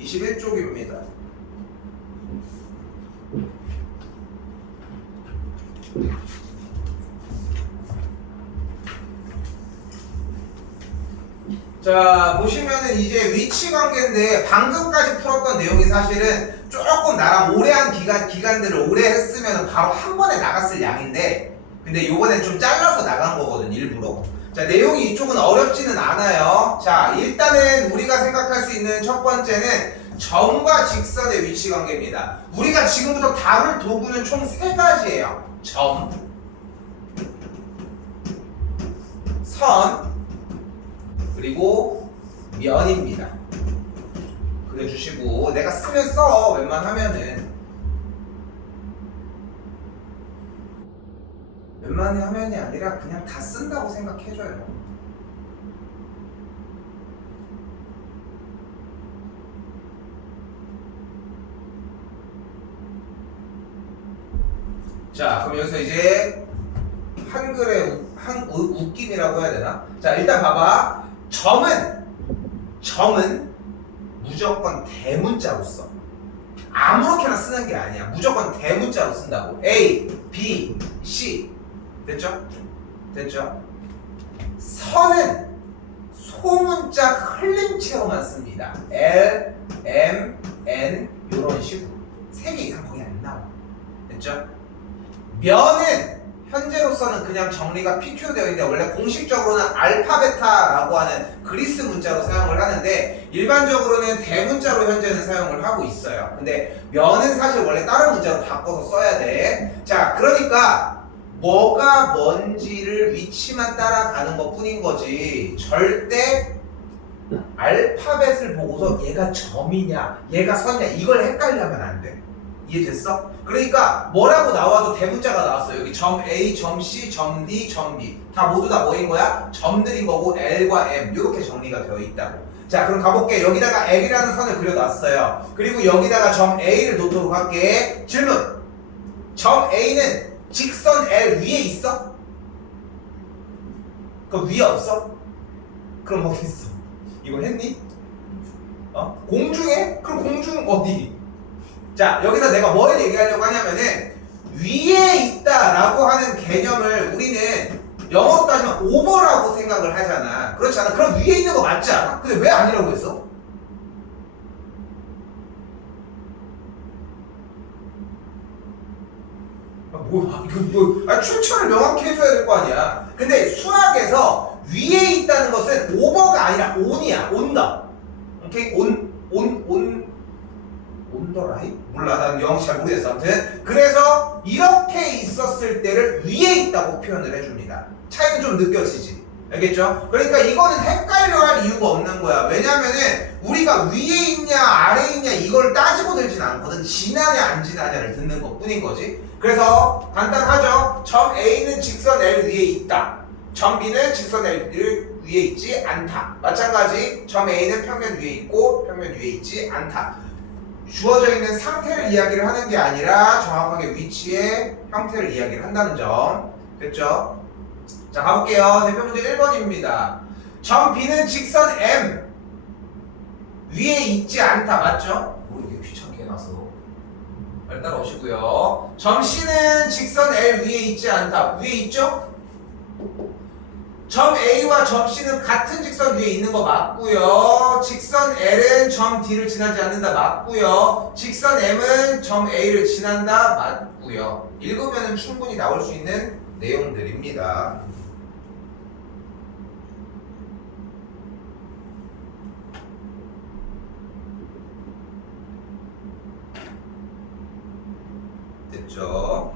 21쪽입니다. 자, 보시면은 이제 위치 관계인데 방금까지 풀었던 내용이 사실은 조금 나랑 오래 한 기간들을 오래 했으면 바로 한 번에 나갔을 양인데 근데 요번엔 좀 잘라서 나간 거거든, 일부러. 자, 내용이 이쪽은 어렵지는 않아요. 자, 일단은 우리가 생각할 수 있는 첫 번째는 점과 직선의 위치 관계입니다. 우리가 지금부터 다룰 도구는 총 세 가지예요. 점, 선, 그리고 면입니다. 그려주시고 내가 쓰면 써, 웬만하면은. 웬만하면이 아니라 그냥 다 쓴다고 생각해줘요. 자, 그럼 여기서 이제 한글의 웃김이라고 해야 되나? 자, 일단 봐봐. 점은 무조건 대문자로 써. 아무렇게나 쓰는 게 아니야. 무조건 대문자로 쓴다고. A, B, C. 됐죠? 됐죠? 선은 소문자 흘림체로만 씁니다. L, M, N 이런 식으로. 3개 이상 거의 안 나와. 됐죠? 면은 현재로서는 그냥 정리가 PQ 되어 있는데 원래 공식적으로는 알파, 베타라고 하는 그리스 문자로 사용을 하는데 일반적으로는 대문자로 현재는 사용을 하고 있어요. 근데 면은 사실 원래 다른 문자로 바꿔서 써야 돼. 자, 그러니까 뭐가 뭔지를 위치만 따라가는 것 뿐인 거지 절대 알파벳을 보고서 얘가 점이냐 얘가 선이냐 이걸 헷갈리면 안 돼. 이해됐어? 그러니까 뭐라고 나와도 대문자가 나왔어요. 여기 점 A, 점 C, 점 D, 점 B 다 모두 다 뭐인 거야? 점들인 거고 L과 M 이렇게 정리가 되어 있다고. 자, 그럼 가볼게. 여기다가 L이라는 선을 그려놨어요. 그리고 여기다가 점 A를 놓도록 할게. 질문. 점 A는 직선 L 위에 있어? 그럼 위에 없어? 그럼 어디 있어? 이거 했니? 공중에? 그럼 공중 어디? 자, 여기서 내가 뭘 얘기하려고 하냐면은 위에 있다라고 하는 개념을 우리는 영어로 따지면 오버라고 생각을 하잖아. 그렇지 않아? 그럼 위에 있는 거 맞지 않아? 근데 왜 아니라고 했어? 출처를 명확히 해줘야 될 거 아니야. 근데 수학에서 위에 있다는 것은 오버가 아니라 온이야. 온다. 오케이? 온 더 라인? 몰라, 난 영어 잘 모르겠어. 아무튼 그래서 이렇게 있었을 때를 위에 있다고 표현을 해줍니다. 차이는 좀 느껴지지? 알겠죠? 그러니까 이거는 헷갈려 할 이유가 없는 거야. 왜냐면은 우리가 위에 있냐 아래에 있냐 이걸 따지고 들진 않거든. 지나냐 안 지나냐를 듣는 것 뿐인 거지. 그래서 간단하죠? 점 A는 직선 L 위에 있다. 점 B는 직선 L 위에 있지 않다. 마찬가지 점 A는 평면 위에 있고 평면 위에 있지 않다. 주어져 있는 상태를 이야기를 하는 게 아니라 정확하게 위치의 형태를 이야기를 한다는 점. 됐죠? 자, 가볼게요. 대표 문제 1번입니다. 점 B는 직선 M 위에 있지 않다. 맞죠? 이렇게 귀찮게 해놨어. 빨리 따라오시고요. 점 C는 직선 L 위에 있지 않다. 위에 있죠? 점 A와 점 C는 같은 직선 위에 있는 거 맞고요. 직선 L은 점 D를 지나지 않는다. 맞고요. 직선 M은 점 A를 지난다. 맞고요. 읽으면 충분히 나올 수 있는 내용들입니다. 됐죠?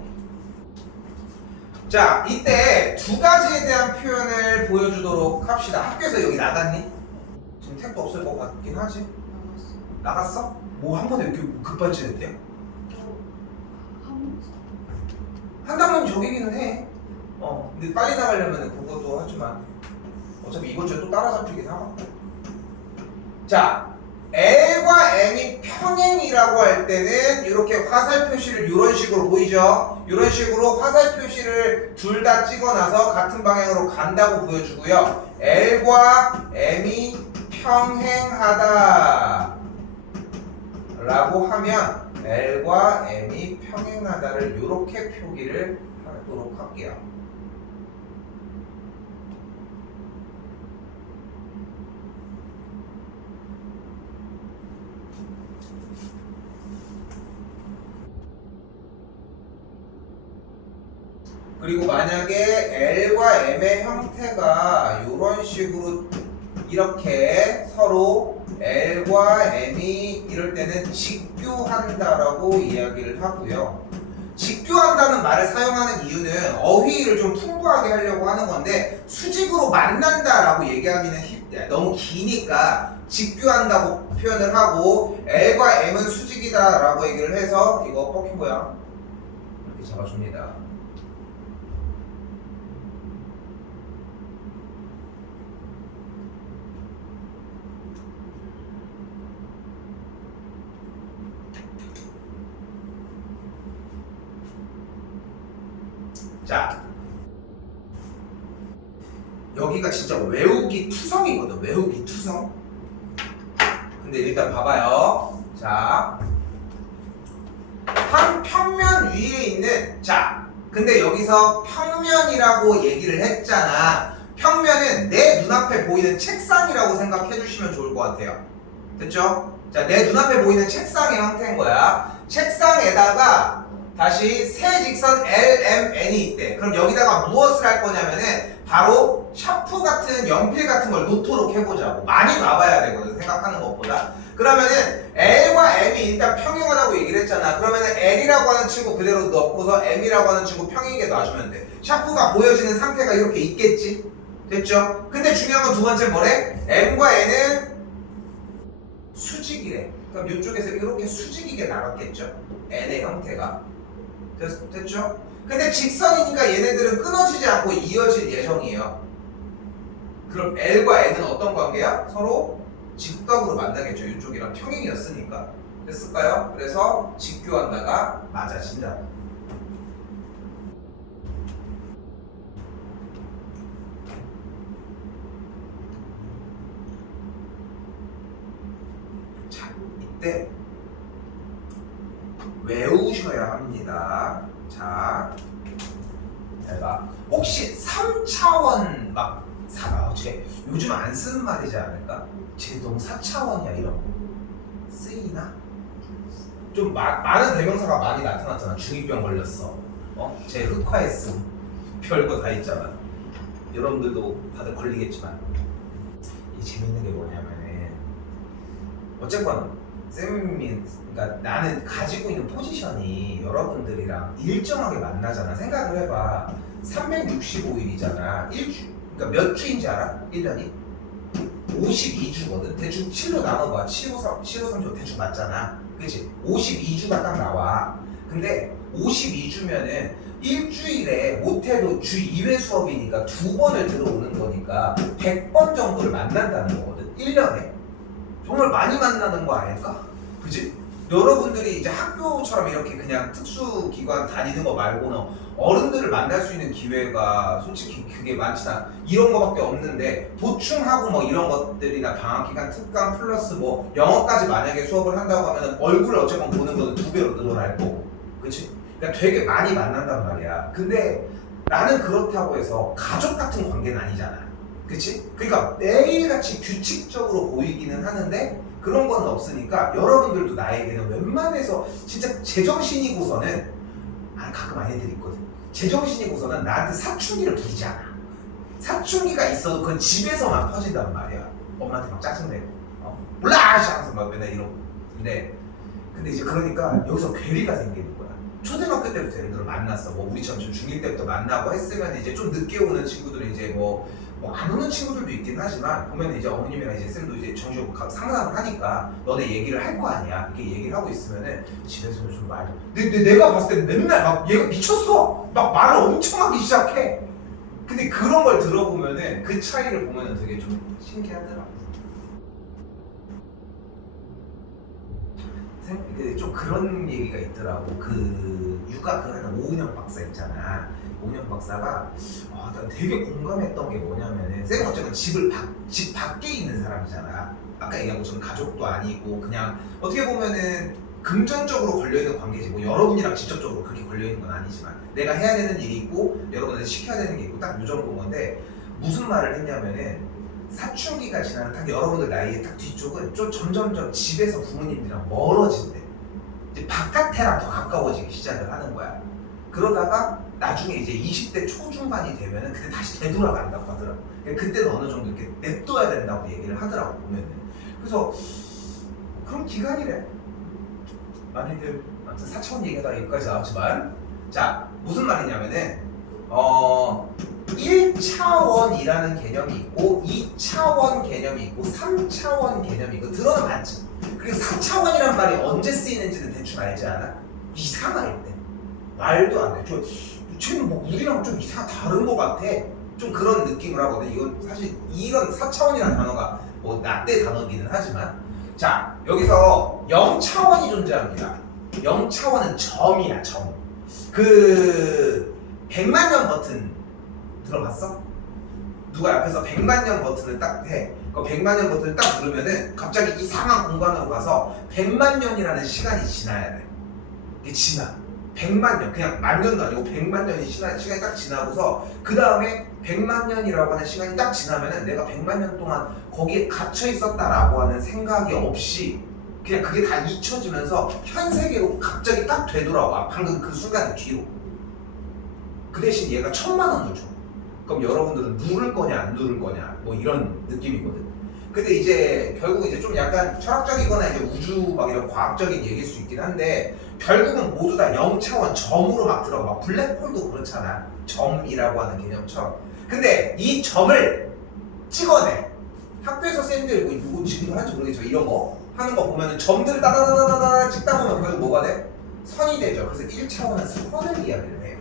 자, 이때 두 가지에 대한 표현을 보여주도록 합시다. 학교에서 여기 나갔니? 지금 택도 없을 것 같긴 하지? 나갔어? 뭐 한 번에 이렇게 급발진했대요? 한다면 저기기는 해. 근데 빨리 나가려면 그것도 하지만 어차피 이번 주에 또 따라잡히긴 하고. 자, L과 M이 평행이라고 할 때는 이렇게 화살 표시를 이런 식으로 보이죠? 이런 식으로 화살 표시를 둘 다 찍어놔서 같은 방향으로 간다고 보여주고요. L과 M이 평행하다 라고 하면 L과 M이 평행하다를 이렇게 표기를 하도록 할게요. 그리고 만약에 L과 M의 형태가 이런 식으로 이렇게 서로 L과 M이 이럴 때는 직교한다라고 이야기를 하고요. 직교한다는 말을 사용하는 이유는 어휘를 좀 풍부하게 하려고 하는 건데 수직으로 만난다라고 얘기하기는 너무 기니까 직교한다고 표현을 하고 L과 M은 수직이다라고 얘기를 해서 이거 뻑힌 거야. 이렇게 잡아줍니다. 자, 여기가 진짜 외우기 투성이거든. 외우기 투성. 근데 일단 봐봐요. 자, 한 평면 위에 있는, 자, 근데 여기서 평면이라고 얘기를 했잖아. 평면은 내 눈앞에 보이는 책상이라고 생각해 주시면 좋을 것 같아요. 됐죠? 자, 내 눈앞에 보이는 책상의 형태인 거야. 책상에다가 다시 세 직선 LMN이 있대. 그럼 여기다가 무엇을 할 거냐면은 바로 샤프 같은 연필 같은 걸 놓도록 해보자고. 많이 놔봐야 되거든, 생각하는 것보다. 그러면은 L과 M이 일단 평행하다고 얘기를 했잖아. 그러면은 L이라고 하는 친구 그대로 넣고서 M이라고 하는 친구 평행하게 놔주면 돼. 샤프가 보여지는 상태가 이렇게 있겠지? 됐죠? 근데 중요한 건 두 번째 뭐래? M과 N은 수직이래. 그럼 이쪽에서 이렇게 수직이게 나갔겠죠? N의 형태가. 됐죠? 근데 직선이니까 얘네들은 끊어지지 않고 이어질 예정이에요. 그럼 L과 N은 어떤 관계야? 서로 직각으로 만나겠죠. 이쪽이랑 평행이었으니까. 됐을까요? 그래서 직교한다가 맞아진다. 자, 이때 외우셔야 합니다. 자, 제가 혹시 3차원 막 쟤 요즘 안 쓰는 말이지 않을까? 쟤 너무 4차원이야 이런 거 쓰이나? 좀 많은 대명사가 많이 나타났잖아. 중2병 걸렸어. 쟤 흑화했음. 별거 다 있잖아. 여러분들도 다들 걸리겠지만 이 재밌는 게 뭐냐면은 어쨌건 쌤이 그러니까 나는 가지고 있는 포지션이 여러분들이랑 일정하게 만나잖아. 생각을 해봐. 365일이잖아. 그러니까 몇 주인지 알아? 1년이? 52주거든. 대충 7로 나눠봐. 7, 5, 3, 7, 5, 3, 5 대충 맞잖아. 그치? 52주가 딱 나와. 근데 52주면은 일주일에 못해도 주 2회 수업이니까 2번을 들어오는 거니까 100번 정도를 만난다는 거거든. 1년에. 정말 많이 만나는 거 아닐까? 그치? 여러분들이 이제 학교처럼 이렇게 그냥 특수기관 다니는 거 말고는 어른들을 만날 수 있는 기회가 솔직히 그게 많지나 이런 거밖에 없는데 보충하고 뭐 이런 것들이나 방학기간 특강 플러스 뭐 영어까지 만약에 수업을 한다고 하면 얼굴을 어쨌건 보는 거는 2배로 늘어날 거고 그치? 그러니까 되게 많이 만난단 말이야. 근데 나는 그렇다고 해서 가족 같은 관계는 아니잖아. 그치? 그러니까 매일같이 규칙적으로 보이기는 하는데 그런 건 없으니까 여러분들도 나에게는 웬만해서 진짜 제정신이고서는 가끔 아이들이 있거든. 제정신이고서는 나한테 사춘기를 부리지 않아. 사춘기가 있어도 그건 집에서만 퍼진단 말이야. 엄마한테 막 짜증내고 몰라! 하면서 막 맨날 이러고. 근데 이제 그러니까 여기서 괴리가 생기는 거야. 초등학교 때부터 예를 들어 만났어. 뭐 우리처럼 좀 중1 때부터 만나고 했으면 이제 좀 늦게 오는 친구들은 이제 뭐 안 오는 친구들도 있긴 하지만 보면 이제 어머님이랑 이제 쌤도 이제 정식으로 상담을 하니까 너네 얘기를 할 거 아니야. 이렇게 얘기를 하고 있으면은 집에서는 좀 말. 내가 봤을 때 맨날 막 얘가 미쳤어. 막 말을 엄청 하기 시작해. 근데 그런 걸 들어보면은 그 차이를 보면은 되게 좀 신기하더라고. 좀 그런 얘기가 있더라고. 그 육아 그 하는 오은영 박사 있잖아. 오은영 박사가 난 되게 공감했던 게 뭐냐면은 쌤은 어쨌든 집 밖에 있는 사람이잖아. 아까 얘기한 것처럼 가족도 아니고 그냥 어떻게 보면은 금전적으로 걸려있는 관계지. 뭐 여러분이랑 직접적으로 그렇게 걸려있는 건 아니지만 내가 해야 되는 일이 있고 여러분한테 시켜야 되는 게 있고 딱 이 정도인 건데 무슨 말을 했냐면은 사춘기가 지나는 딱 여러분들 나이의 딱 뒤쪽은 좀 점점점 집에서 부모님들이랑 멀어진대. 이제 바깥에랑 더 가까워지기 시작을 하는 거야. 그러다가 나중에 이제 20대 초중반이 되면은 그때 다시 되돌아간다고 하더라고. 그때는 어느 정도 이렇게 냅둬야 된다고 얘기를 하더라고 보면은. 그래서 그런 기간이래. 많이들 아무튼 4차원 얘기가 여기까지 나왔지만, 자 무슨 말이냐면은 1차원이라는 개념이 있고 2차원 개념이 있고 3차원 개념이 있고 들어는 봤지. 그리고 4차원이란 말이 언제 쓰이는지는 대충 알지 않아? 이상할 때. 말도 안 돼. 쟤는 뭐 우리랑 좀 다른 것 같아. 좀 그런 느낌을 하거든. 이건 사실 이런 4차원이라는 단어가 뭐 나때 단어기는 하지만, 자 여기서 0차원이 존재합니다. 0차원은 점이야, 점. 그 100만 년 버튼 들어봤어? 누가 옆에서 100만 년 버튼을 딱 해. 그 100만 년 버튼을 딱 누르면은 갑자기 이상한 공간으로 가서 100만 년이라는 시간이 지나야 돼. 이게 지나. 100만 년, 그냥 만 년도 아니고 100만 년이 시간이 딱 지나고서 그 다음에 100만 년이라고 하는 시간이 딱 지나면은 내가 100만 년 동안 거기에 갇혀 있었다라고 하는 생각이 없이 그냥 그게 다 잊혀지면서 현 세계로 갑자기 딱 되돌아와. 방금 그 순간 뒤로. 그 대신 얘가 1000만 원을 줘. 그럼 여러분들은 누를 거냐 안 누를 거냐 뭐 이런 느낌이거든. 근데 이제 결국 이제 좀 약간 철학적이거나 이제 우주 막 이런 과학적인 얘기일 수 있긴 한데, 결국은 모두 다 0차원 점으로 막 들어가. 막 블랙홀도 그렇잖아. 점이라고 하는 개념처럼. 근데 이 점을 찍어내. 학교에서 쌤들 뭐 이거 지금 하는지 모르겠지만 이런 거 하는 거 보면은 점들을 따다다다다다 찍다 보면 결국 뭐가 돼? 선이 되죠. 그래서 1차원은 선을 이야기를 해요.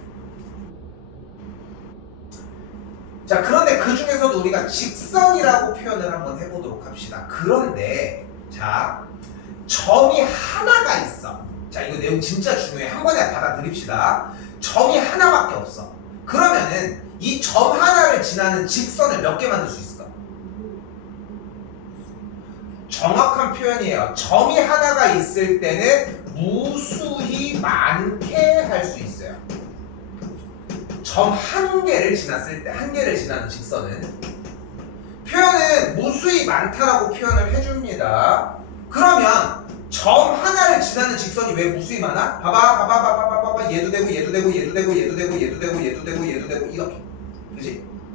자, 그런데 그 중에서도 우리가 직선이라고 표현을 한번 해보도록 합시다. 그런데 자, 점이 하나가 있어. 자, 이거 내용 진짜 중요해. 한 번에 받아들입시다. 점이 하나밖에 없어. 그러면은 이 점 하나를 지나는 직선을 몇 개 만들 수 있을까? 정확한 표현이에요. 점이 하나가 있을 때는 무수히 많게 할 수 있어요. 점 한 개를 지났을 때, 한 개를 지나는 직선은 표현은 무수히 많다라고 표현을 해줍니다. 그러면 점 하나를 지나는 직선이 왜 무수히 많아? 봐봐. 얘도 되고 얘도 되고 얘도 되고 얘도 되고 얘도 되고 얘도 되고 얘도 되고 이렇게.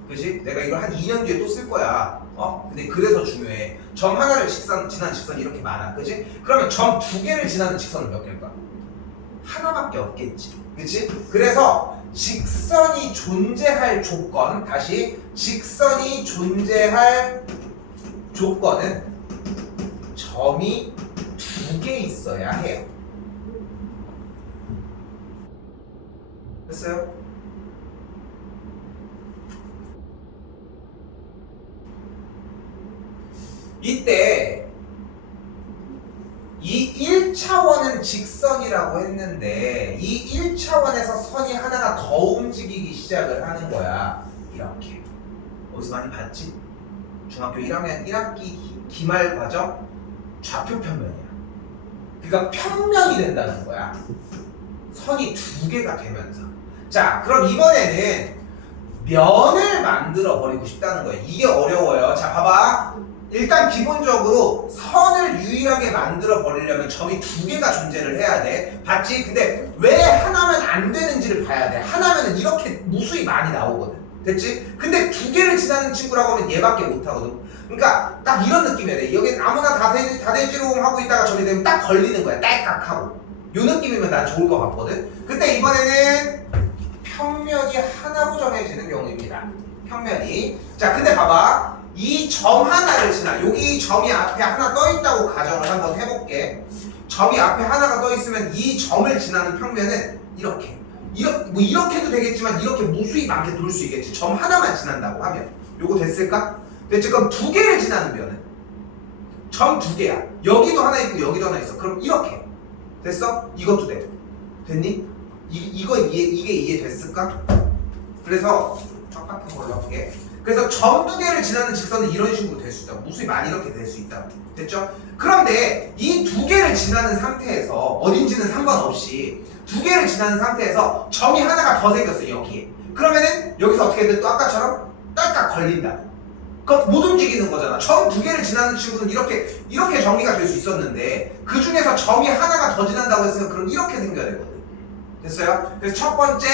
그지? 내가 이걸 한 2년 뒤에 또 쓸 거야. 근데 그래서 중요해. 점 하나를 지나는 직선이 이렇게 많아. 그지? 그러면 점 두 개를 지나는 직선은 몇 개일까? 하나밖에 없겠지. 그치? 그래서 직선이 존재할 조건, 다시 직선이 존재할 조건은 점이 두 개 있어야 해요. 됐어요? 이때 이 1차원은 직선이라고 했는데 이 1차원에서 선이 하나가 더 움직이기 시작을 하는 거야. 이렇게. 어디서 많이 봤지? 중학교 1학년 1학기 기말 과정 좌표 평면이야. 그러니까 평면이 된다는 거야. 선이 두 개가 되면서. 자, 그럼 이번에는 면을 만들어 버리고 싶다는 거예요. 이게 어려워요. 자, 봐봐. 일단 기본적으로 선을 유일하게 만들어 버리려면 점이 두 개가 존재를 해야 돼. 봤지? 근데 왜 하나면 안 되는지를 봐야 돼. 하나면은 이렇게 무수히 많이 나오거든. 됐지? 근데 두 개를 지나는 친구라고 하면 얘밖에 못 하거든. 그러니까 딱 이런 느낌이야 돼. 여기 아무나 다대지롱 하고 있다가 저기 되면 딱 걸리는 거야. 딸깍하고. 요 느낌이면 난 좋을 것 같거든. 근데 이번에는 평면이 하나로 정해지는 경우입니다. 평면이. 자, 근데 봐봐. 이 점 하나를 지나. 여기 점이 앞에 하나 떠 있다고 가정을 한번 해볼게. 점이 앞에 하나가 떠 있으면 이 점을 지나는 평면은 이렇게. 뭐 이렇게도 되겠지만 이렇게 무수히 많게 돌 수 있겠지. 점 하나만 지난다고 하면. 요거 됐을까? 됐지? 그럼 두 개를 지나는 면은 점 두 개야. 여기도 하나 있고 여기도 하나 있어. 그럼 이렇게. 됐어? 이것도 돼. 됐니? 이게 이해됐을까? 그래서 똑같은 걸로 할게. 그래서 점 두 개를 지나는 직선은 이런 식으로 될 수 있다. 무수히 많이 이렇게 될 수 있다. 됐죠? 그런데 이 두 개를 지나는 상태에서 어딘지는 상관없이 두 개를 지나는 상태에서 점이 하나가 더 생겼어. 여기에. 그러면은 여기서 어떻게 돼? 또 아까처럼 딸깍 걸린다. 그럼 못 움직이는 거잖아. 점 두 개를 지나는 친구는 이렇게 정리가 될 수 있었는데 그 중에서 점이 하나가 더 지난다고 했으면 그럼 이렇게 생겨야 되거든. 됐어요? 그래서 첫 번째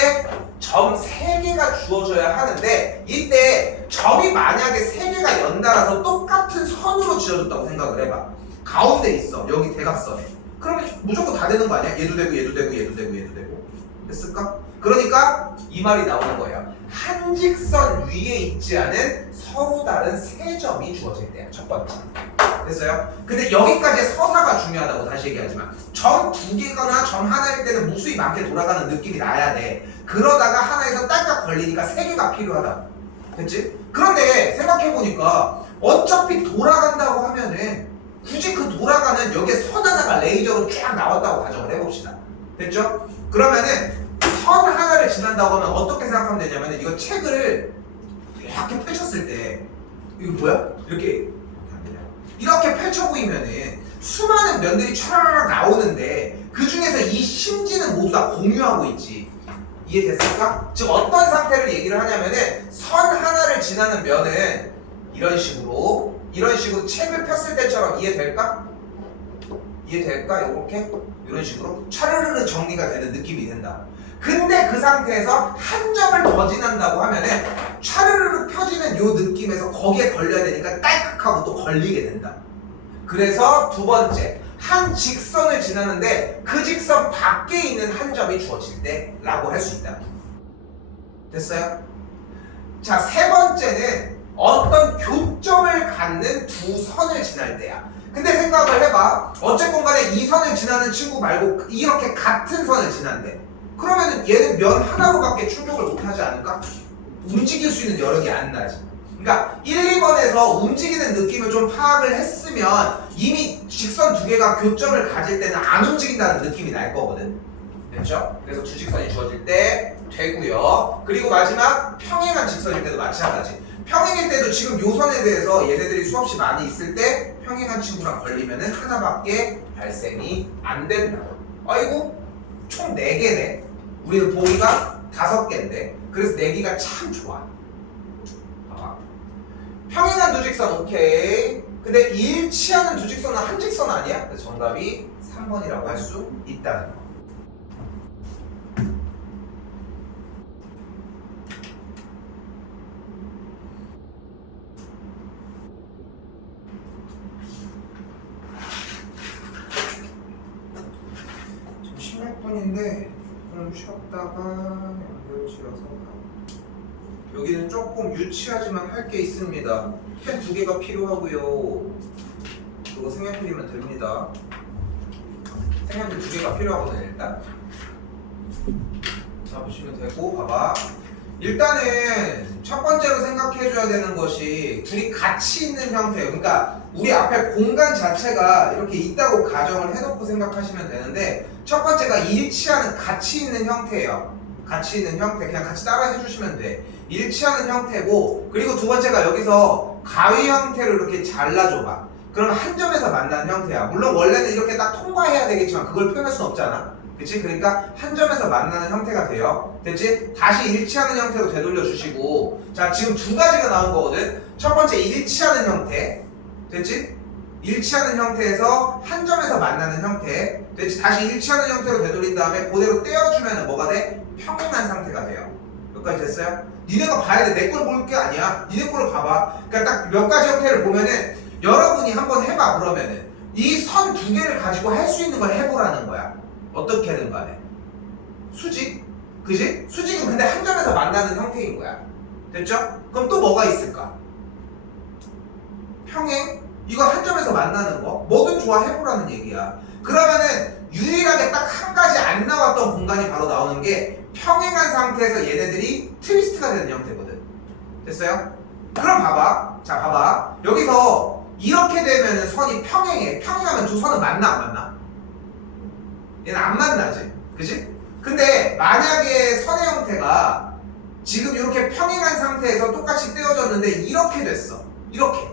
점 3개가 주어져야 하는데 이때 점이 만약에 3개가 연달아서 똑같은 선으로 지어졌다고 생각을 해봐. 가운데 있어. 여기 대각선에. 그러면 무조건 다 되는 거 아니야? 얘도 되고 얘도 되고 얘도 되고 얘도 되고. 됐을까? 그러니까 이 말이 나오는 거예요. 한 직선 위에 있지 않은 서로 다른 3점이 주어질 때야. 첫 번째. 됐어요? 근데 여기까지의 서사가 중요하다고 다시 얘기하지만 점 2개거나 점 하나일 때는 무수히 많게 돌아가는 느낌이 나야 돼. 그러다가 하나에서 딸깍 걸리니까 3개가 필요하다고. 됐지? 그런데 생각해보니까 어차피 돌아간다고 하면은 굳이 그 돌아가는 여기에 선 하나가 레이저로 쫙 나왔다고 가정을 해봅시다. 됐죠? 그러면은 선 하나를 지난다고 하면 어떻게 생각하면 되냐면은 이거 책을 이렇게 펼쳤을 때 이거 뭐야? 이렇게 펼쳐 보이면은 수많은 면들이 촤라락 나오는데 그 중에서 이 심지는 모두 다 공유하고 있지. 이해됐을까? 즉 어떤 상태를 얘기를 하냐면은 선 하나를 지나는 면은 이런 식으로 책을 폈을 때처럼 이해될까? 이해될까? 이렇게 이런 식으로 차르르르 정리가 되는 느낌이 된다. 근데 그 상태에서 한 점을 더 지난다고 하면은 차르르르 펴지는 요 느낌에서 거기에 걸려야 되니까 딸깍하고 또 걸리게 된다. 그래서 두 번째, 한 직선을 지나는데 그 직선 밖에 있는 한 점이 주어질 때 라고 할 수 있다. 됐어요? 자, 세 번째는 어떤 교점을 갖는 두 선을 지날 때야. 근데 생각을 해봐. 어쨌건 간에 이 선을 지나는 친구 말고 이렇게 같은 선을 지난대. 그러면은 얘는 면 하나로밖에 충족을 못하지 않을까? 움직일 수 있는 여력이 안 나지. 그러니까 1, 2번에서 움직이는 느낌을 좀 파악을 했으면 이미 직선 2개가 교점을 가질 때는 안 움직인다는 느낌이 날 거거든. 됐죠? 그래서 두 직선이 주어질 때 되고요. 그리고 마지막 평행한 직선일 때도 마찬가지. 평행일 때도 지금 요 선에 대해서 얘네들이 수없이 많이 있을 때 평행한 친구랑 걸리면은 하나밖에 발생이 안 된다고. 아이고 총 4개네. 우리는 보기가 5개인데 그래서 4개가 참 좋아. 봐봐. 평행한 두 직선 오케이. 근데 일치하는 두 직선은 한 직선 아니야? 그래서 정답이 3번이라고 할 수 있다는 거. 지금 16분인데 좀 쉬었다가 연결실어서 여기는 조금 유치하지만 할 게 있습니다. 펜 2개가 필요하고요. 그거 생략해주면 됩니다. 생략 2개가 필요하거든요. 일단 자 보시면 되고 봐봐. 일단은 첫 번째로 생각해줘야 되는 것이 둘이 같이 있는 형태예요. 그러니까 우리 앞에 공간 자체가 이렇게 있다고 가정을 해놓고 생각하시면 되는데 첫 번째가 일치하는 같이 있는 형태예요. 같이 있는 형태 그냥 같이 따라 해주시면 돼. 일치하는 형태고 그리고 두 번째가 여기서 가위 형태로 이렇게 잘라줘봐. 그럼 한 점에서 만나는 형태야. 물론 원래는 이렇게 딱 통과해야 되겠지만 그걸 표현할 수는 없잖아. 그치? 그러니까 한 점에서 만나는 형태가 돼요. 됐지? 다시 일치하는 형태로 되돌려 주시고 자 지금 2가지가 나온 거거든. 첫 번째 일치하는 형태 됐지? 일치하는 형태에서 한 점에서 만나는 형태 됐지? 다시 일치하는 형태로 되돌린 다음에 그대로 떼어주면 뭐가 돼? 평행한 상태가 돼요. 여기까지 됐어요? 니네가 봐야 돼. 내 걸 볼 게 아니야. 니네 거를 봐봐. 그러니까 딱 몇 가지 형태를 보면은 여러분이 한번 해봐. 그러면은 이 선 2개를 가지고 할 수 있는 걸 해보라는 거야. 어떻게든 간에 수직? 그지? 수직은 근데 한 점에서 만나는 형태인 거야. 됐죠? 그럼 또 뭐가 있을까? 평행? 이거 한 점에서 만나는 거? 뭐든 좋아 해보라는 얘기야. 그러면은 유일하게 딱 한 가지 안 나왔던 공간이 바로 나오는 게 평행한 상태에서 얘네들이 트위스트가 되는 형태거든. 됐어요? 그럼 봐봐. 자 봐봐. 여기서 이렇게 되면은 선이 평행해. 평행하면 두 선은 만나 안 만나? 얘는 안 만나지. 그지? 근데 만약에 선의 형태가 지금 이렇게 평행한 상태에서 똑같이 떼어졌는데 이렇게 됐어. 이렇게.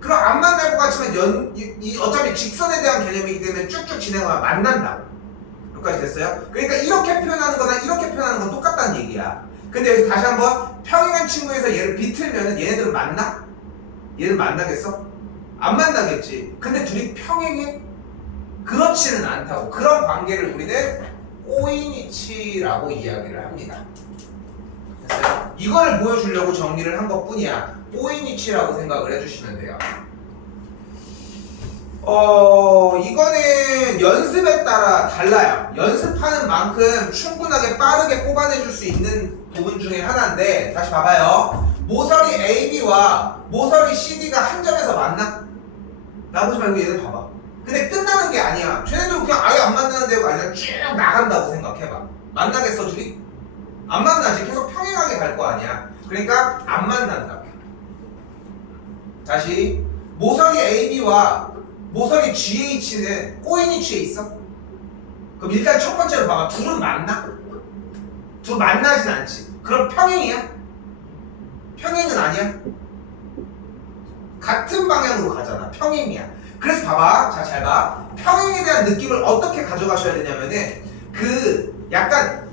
그럼 안 만날 것 같지만 어차피 직선에 대한 개념이기 때문에 쭉쭉 진행하면 만난다. 여기까지 됐어요? 그러니까 이렇게 표현하는 거나 이렇게 표현하는 건 똑같다는 얘기야. 근데 여기서 다시 한번 평행한 친구에서 얘를 비틀면은 얘네들은 만나? 얘는 만나겠어? 안 만나겠지. 근데 둘이 평행해? 그렇지는 않다고. 그런 관계를 우리는 꼬이니치라고 이야기를 합니다. 됐어요? 이거를 보여주려고 정리를 한 것뿐이야. 꼬이니치라고 생각을 해주시면 돼요. 이거는 연습에 따라 달라요. 연습하는 만큼 충분하게 빠르게 뽑아내줄 수 있는 부분 중에 하나인데, 다시 봐봐요. 모서리 AB와 모서리 CD가 한 점에서 만나? 나보지 말고 얘들 봐봐. 근데 끝나는 게 아니야. 쟤네들은 그냥 아예 안 만나는 데가 아니라 쭉 나간다고 생각해봐. 만나겠어 둘이? 안 만나지. 계속 평행하게 갈 거 아니야. 그러니까 안 만난다. 다시 모서리 AB와 모서리 GH는 꼬이니치에 있어? 그럼 일단 첫 번째로 봐봐. 둘은 만나? 둘 만나진 않지. 그럼 평행이야? 평행은 아니야? 같은 방향으로 가잖아. 평행이야. 그래서 봐봐. 자, 잘 봐. 평행에 대한 느낌을 어떻게 가져가셔야 되냐면은 그 약간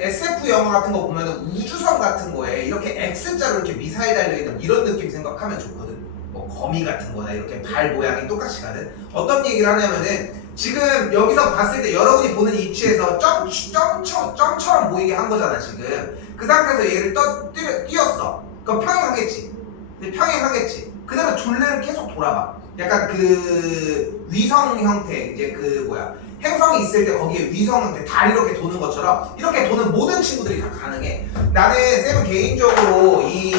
SF 영화 같은 거 보면은 우주선 같은 거에 이렇게 X자로 이렇게 미사일 달려있는 이런 느낌 생각하면 좋거든. 뭐 거미 같은 거나 이렇게 발 모양이 똑같이 가는. 어떤 얘기를 하냐면은 지금 여기서 봤을 때 여러분이 보는 위치에서 점처럼 보이게 한 거잖아 지금. 그 상태에서 얘를 띄었어. 그럼 평행하겠지. 평행하겠지. 그다음에 둘레를 계속 돌아봐. 약간 그 위성 형태, 이제 그 뭐야 행성이 있을 때 거기에 위성 형태 다리 이렇게 도는 것처럼 이렇게 도는 모든 친구들이 다 가능해. 나는 쌤은 개인적으로 이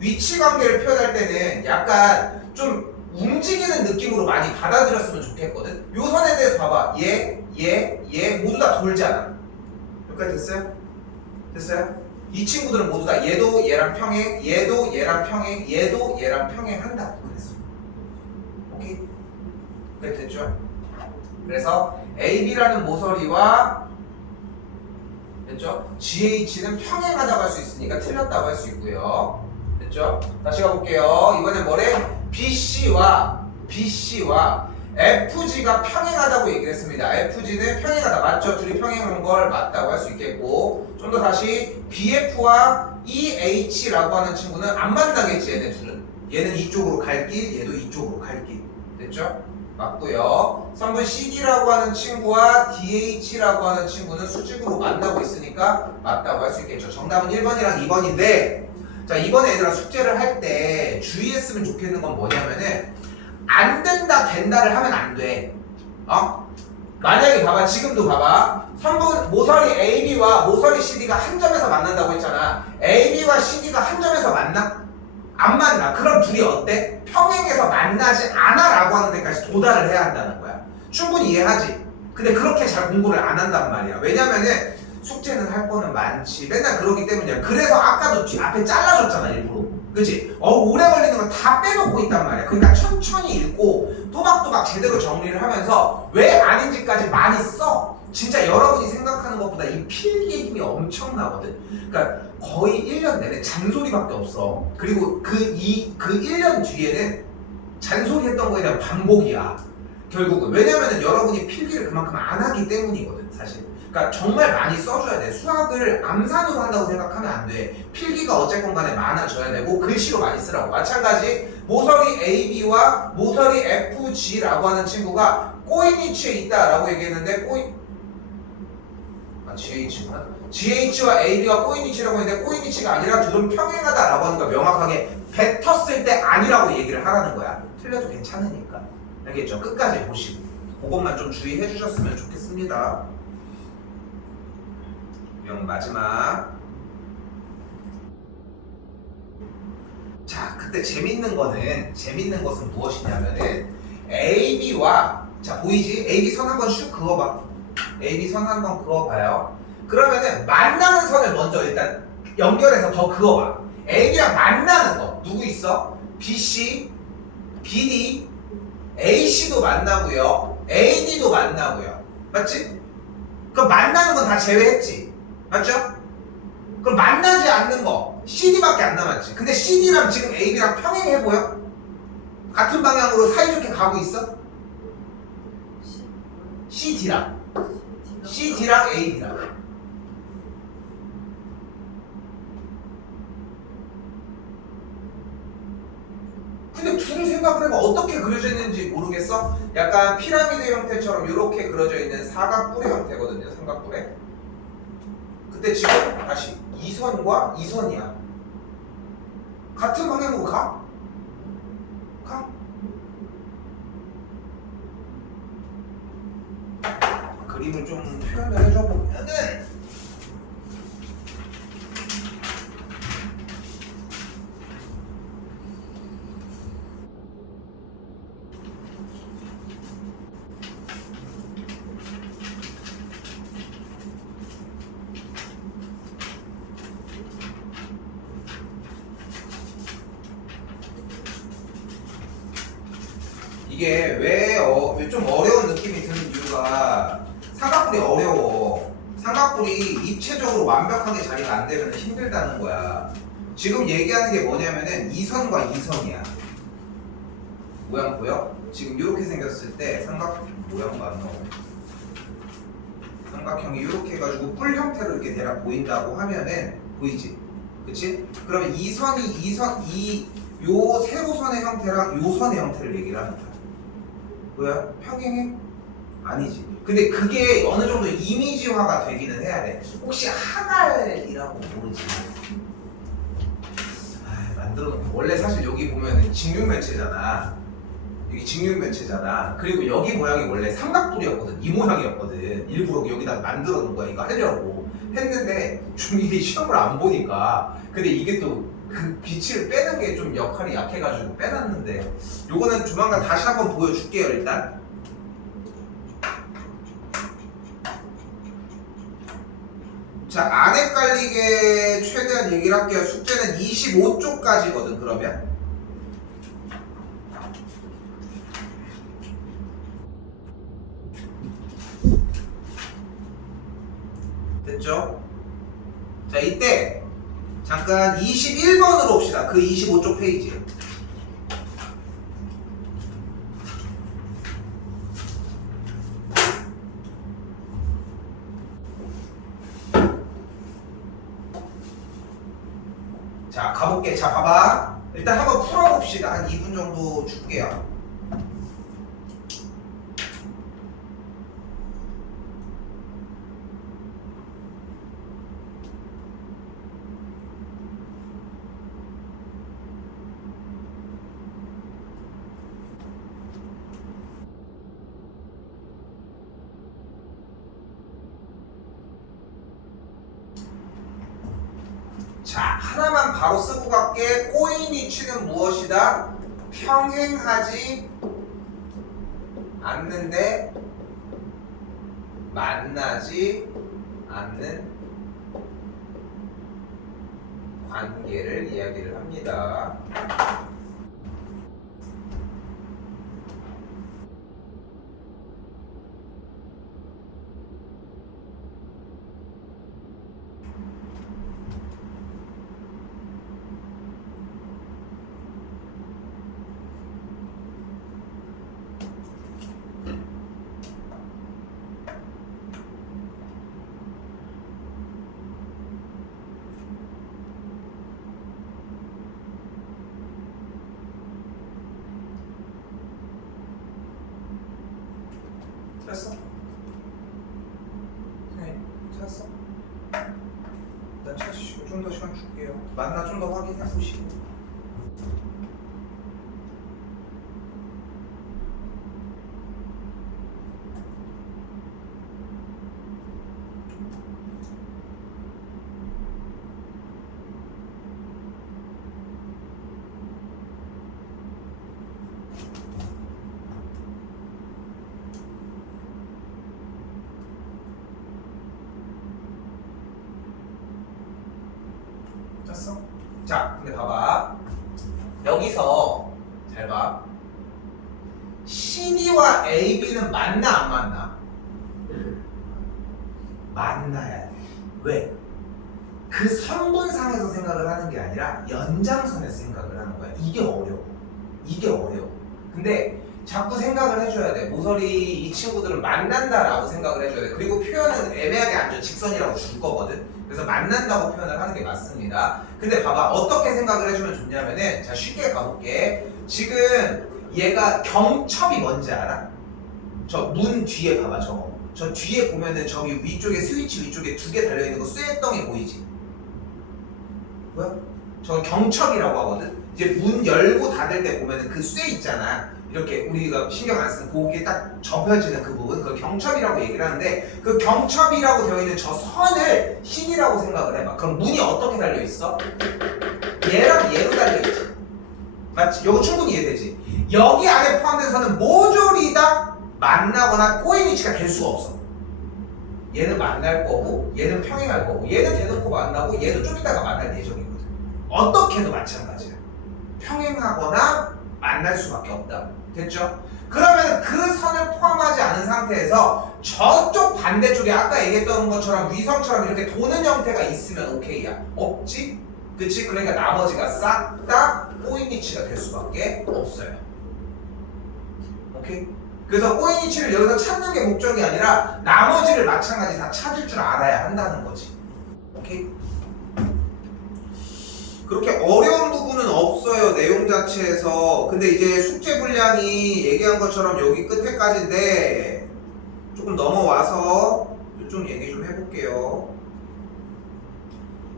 위치 관계를 표현할 때는 약간 좀 움직이는 느낌으로 많이 받아들였으면 좋겠거든. 요 선에 대해서 봐봐. 얘 모두 다 돌잖아. 여기까지 됐어요? 됐어요? 이 친구들은 모두 다 얘도 얘랑 평행, 얘도 얘랑 평행, 얘도 얘랑 평행한다고 그랬어. 오케이? 그게 됐죠? 그래서 AB라는 모서리와 됐죠? GH는 평행하다고 할 수 있으니까 틀렸다고 할 수 있고요. 됐죠? 다시 가볼게요. 이번엔 뭐래? BC와 FG가 평행하다고 얘기를 했습니다. FG는 평행하다. 맞죠? 둘이 평행한 걸 맞다고 할 수 있겠고, 좀 더 다시 BF와 EH라고 하는 친구는 안 만나겠지. 얘네 둘은. 얘는 이쪽으로 갈 길, 얘도 이쪽으로 갈 길. 됐죠? 맞고요. 선분 CD라고 하는 친구와 DH라고 하는 친구는 수직으로 만나고 있으니까 맞다고 할 수 있겠죠. 정답은 1번이랑 2번인데, 자, 이번에 얘들아 숙제를 할 때 주의했으면 좋겠는 건 뭐냐면은 안 된다 된다를 하면 안 돼. 만약에 봐봐. 지금도 봐봐. 선분 모서리 AB와 모서리 CD가 한 점에서 만난다고 했잖아. AB와 CD가 한 점에서 만나? 안 만나. 그럼 둘이 어때? 평행해서 만나지 않아 라고 하는 데까지 도달을 해야 한다는 거야. 충분히 이해하지? 근데 그렇게 잘 공부를 안 한단 말이야. 왜냐면은 숙제는 할 거는 많지. 맨날 그러기 때문이야. 그래서 아까도 앞에 잘라줬잖아 일부러. 그치? 오래 걸리는 거 다 빼놓고 있단 말이야. 그러니까 천천히 읽고 또박또박 제대로 정리를 하면서 왜 아닌지까지 많이 써. 진짜 여러분이 생각하는 것보다 이 필기의 힘이 엄청나거든. 그러니까 거의 1년 내내 잔소리밖에 없어. 그리고 그 1년 뒤에는 잔소리 했던 거에 대한 반복이야. 결국은. 왜냐면은 여러분이 필기를 그만큼 안 하기 때문이거든, 사실. 그러니까 정말 많이 써줘야 돼. 수학을 암산으로 한다고 생각하면 안 돼. 필기가 어쨌건 간에 많아져야 되고 글씨로 많이 쓰라고. 마찬가지 모서리 AB와 모서리 FG라고 하는 친구가 꼬이니치에 있다라고 얘기했는데 GH구나. GH와 AB가 꼬이니치라고 했는데 꼬이니치가 아니라 둘은 평행하다라고 하는 걸 명확하게 뱉었을 때 아니라고 얘기를 하라는 거야. 틀려도 괜찮으니까. 알겠죠? 끝까지 보시고 그것만 좀 주의해 주셨으면 좋겠습니다. 그럼 마지막. 자, 그때 재밌는 것은 무엇이냐면은 AB와, 자 보이지? AB 선 한번 슉 그어봐. AB 선 한번 그어봐요. 그러면은 만나는 선을 먼저 일단 연결해서 더 그어봐. AB랑 만나는 거 누구 있어? BC, BD, AC도 만나고요, AD도 만나고요. 맞지? 그럼 만나는 건 다 제외했지. 맞죠? 그럼 만나지 않는 거 CD밖에 안 남았지. 근데 CD랑 지금 AB랑 평행해 보여? 같은 방향으로 사이좋게 가고 있어? CD랑 AB랑. 근데 둘을 생각을 해봐. 어떻게 그려져 있는지 모르겠어? 약간 피라미드 형태처럼 이렇게 그려져 있는 사각뿔의 형태거든요. 삼각뿔에. 그때 지금 다시 이 선과 이 선이야. 같은 방향으로 가? 가? 그림을 좀 표현을 해줘 보면은 이게 왜 좀 어려운 느낌이 드는 이유가 삼각뿔이 어려워. 삼각뿔이 입체적으로 완벽하게 자리가 안 되면 힘들다는 거야. 지금 얘기하는 게 뭐냐면은 이 선과 이 선이야. 모양 보여? 지금 이렇게 생겼을 때 삼각 모양도 안 나오네. 삼각형이 이렇게 해가지고 뿔 형태로 이렇게 대략 보인다고 하면은 보이지? 그치? 그러면 이 선이 요 세로선의 형태랑 요 선의 형태를 얘기를 하는 거야. 뭐야? 평행해? 아니지. 근데 그게 어느 정도 이미지화가 되기는 해야 돼. 혹시 하갈이라고 모르지? 만들어 놓고 원래 사실 여기 보면은 직육면체잖아. 여기 직육면체잖아. 그리고 여기 모양이 원래 삼각뿔이었거든. 이 모양이었거든. 일부러 여기다 만들어 놓은 거야. 이거 하려고 했는데 중일이 시험을 안 보니까. 근데 이게 또 그 빛을 빼는 게 좀 역할이 약해가지고 빼놨는데 요거는 조만간 다시 한번 보여줄게요. 일단 자, 안 헷갈리게 최대한 얘기를 할게요. 숙제는 25쪽까지거든. 그러면 됐죠? 자, 이때 잠깐 21번으로 봅시다. 그 25쪽 페이지. 자, 가볼게. 자, 봐봐. 일단 한번 풀어봅시다. 한 2분 정도 줄게요. 자, 하나만 바로 쓰고 갈게. 꼬인 이치는 무엇이다? 평행하지 않는데 만나지 않는 관계를 이야기를 합니다. 됐어? 선생님 찾았어? 일단 찾으시고 좀 더 시간 줄게요. 맞나 좀 더 확인해 보시고. 됐어? 자, 근데 봐봐. 여기서 잘 봐. CD와 AB는 맞나 안 맞나? 만나야 돼. 왜? 그 선분상에서 생각을 하는 게 아니라 연장선에서 생각을 하는 거야. 이게 어려워. 이게 어려워. 근데 자꾸 생각을 해줘야 돼. 모서리 이 친구들은 만난다라고 생각을 해줘야 돼. 그리고 표현은 애매하게 안 줘. 직선이라고 줄 거거든. 그래서 만난다고 표현을 하는 게 맞습니다. 근데 봐봐. 어떻게 생각을 해주면 좋냐면은 자, 쉽게 가볼게. 지금 얘가 경첩이 뭔지 알아? 저 문 뒤에 봐봐 저거. 저 뒤에 보면은 저기 위쪽에 스위치 위쪽에 2개 달려있는 거 쇠덩이 보이지? 뭐야? 저거 경첩이라고 하거든? 이제 문 열고 닫을 때 보면은 그 쇠 있잖아. 이렇게 우리가 신경 안 쓰는 거기에 딱 접혀지는 그 부분, 그걸 경첩이라고 얘기를 하는데 그 경첩이라고 되어 있는 저 선을 흰이라고 생각을 해봐. 그럼 문이 어떻게 달려 있어? 얘랑 얘로 달려 있지. 맞지? 이거 충분히 이해되지? 여기 안에 포함된 선은 모조리 다 만나거나 꼬인 위치가 될 수가 없어. 얘는 만날 거고, 얘는 평행할 거고, 얘는 대놓고 만나고, 얘도 좀 이따가 만날 예정이거든. 어떻게도 마찬가지야. 평행하거나 만날 수밖에 없다. 됐죠? 그러면 그 선을 포함하지 않은 상태에서 저쪽 반대쪽에 아까 얘기했던 것처럼 위성처럼 이렇게 도는 형태가 있으면 오케이야. 없지? 그치? 그러니까 나머지가 싹 다 꼬인 위치가 될 수밖에 없어요. 오케이? 그래서 꼬인 위치를 여기서 찾는 게 목적이 아니라 나머지를 마찬가지 다 찾을 줄 알아야 한다는 거지. 오케이? 그렇게 어려운 부분은 없어요, 내용 자체에서. 근데 이제 숙제 분량이 얘기한 것처럼 여기 끝에까지인데 조금 넘어와서 좀 얘기 좀 해볼게요.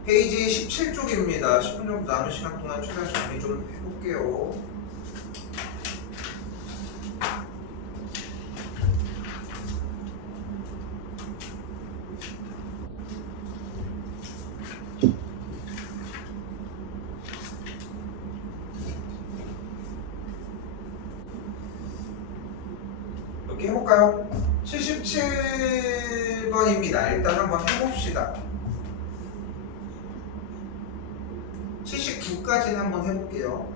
페이지 17쪽입니다. 10분 정도 남은 시간 동안 최대한 정리 좀 해볼게요. 이렇게 해볼까요? 77번입니다. 일단 한번 해봅시다. 79까지는 한번 해볼게요.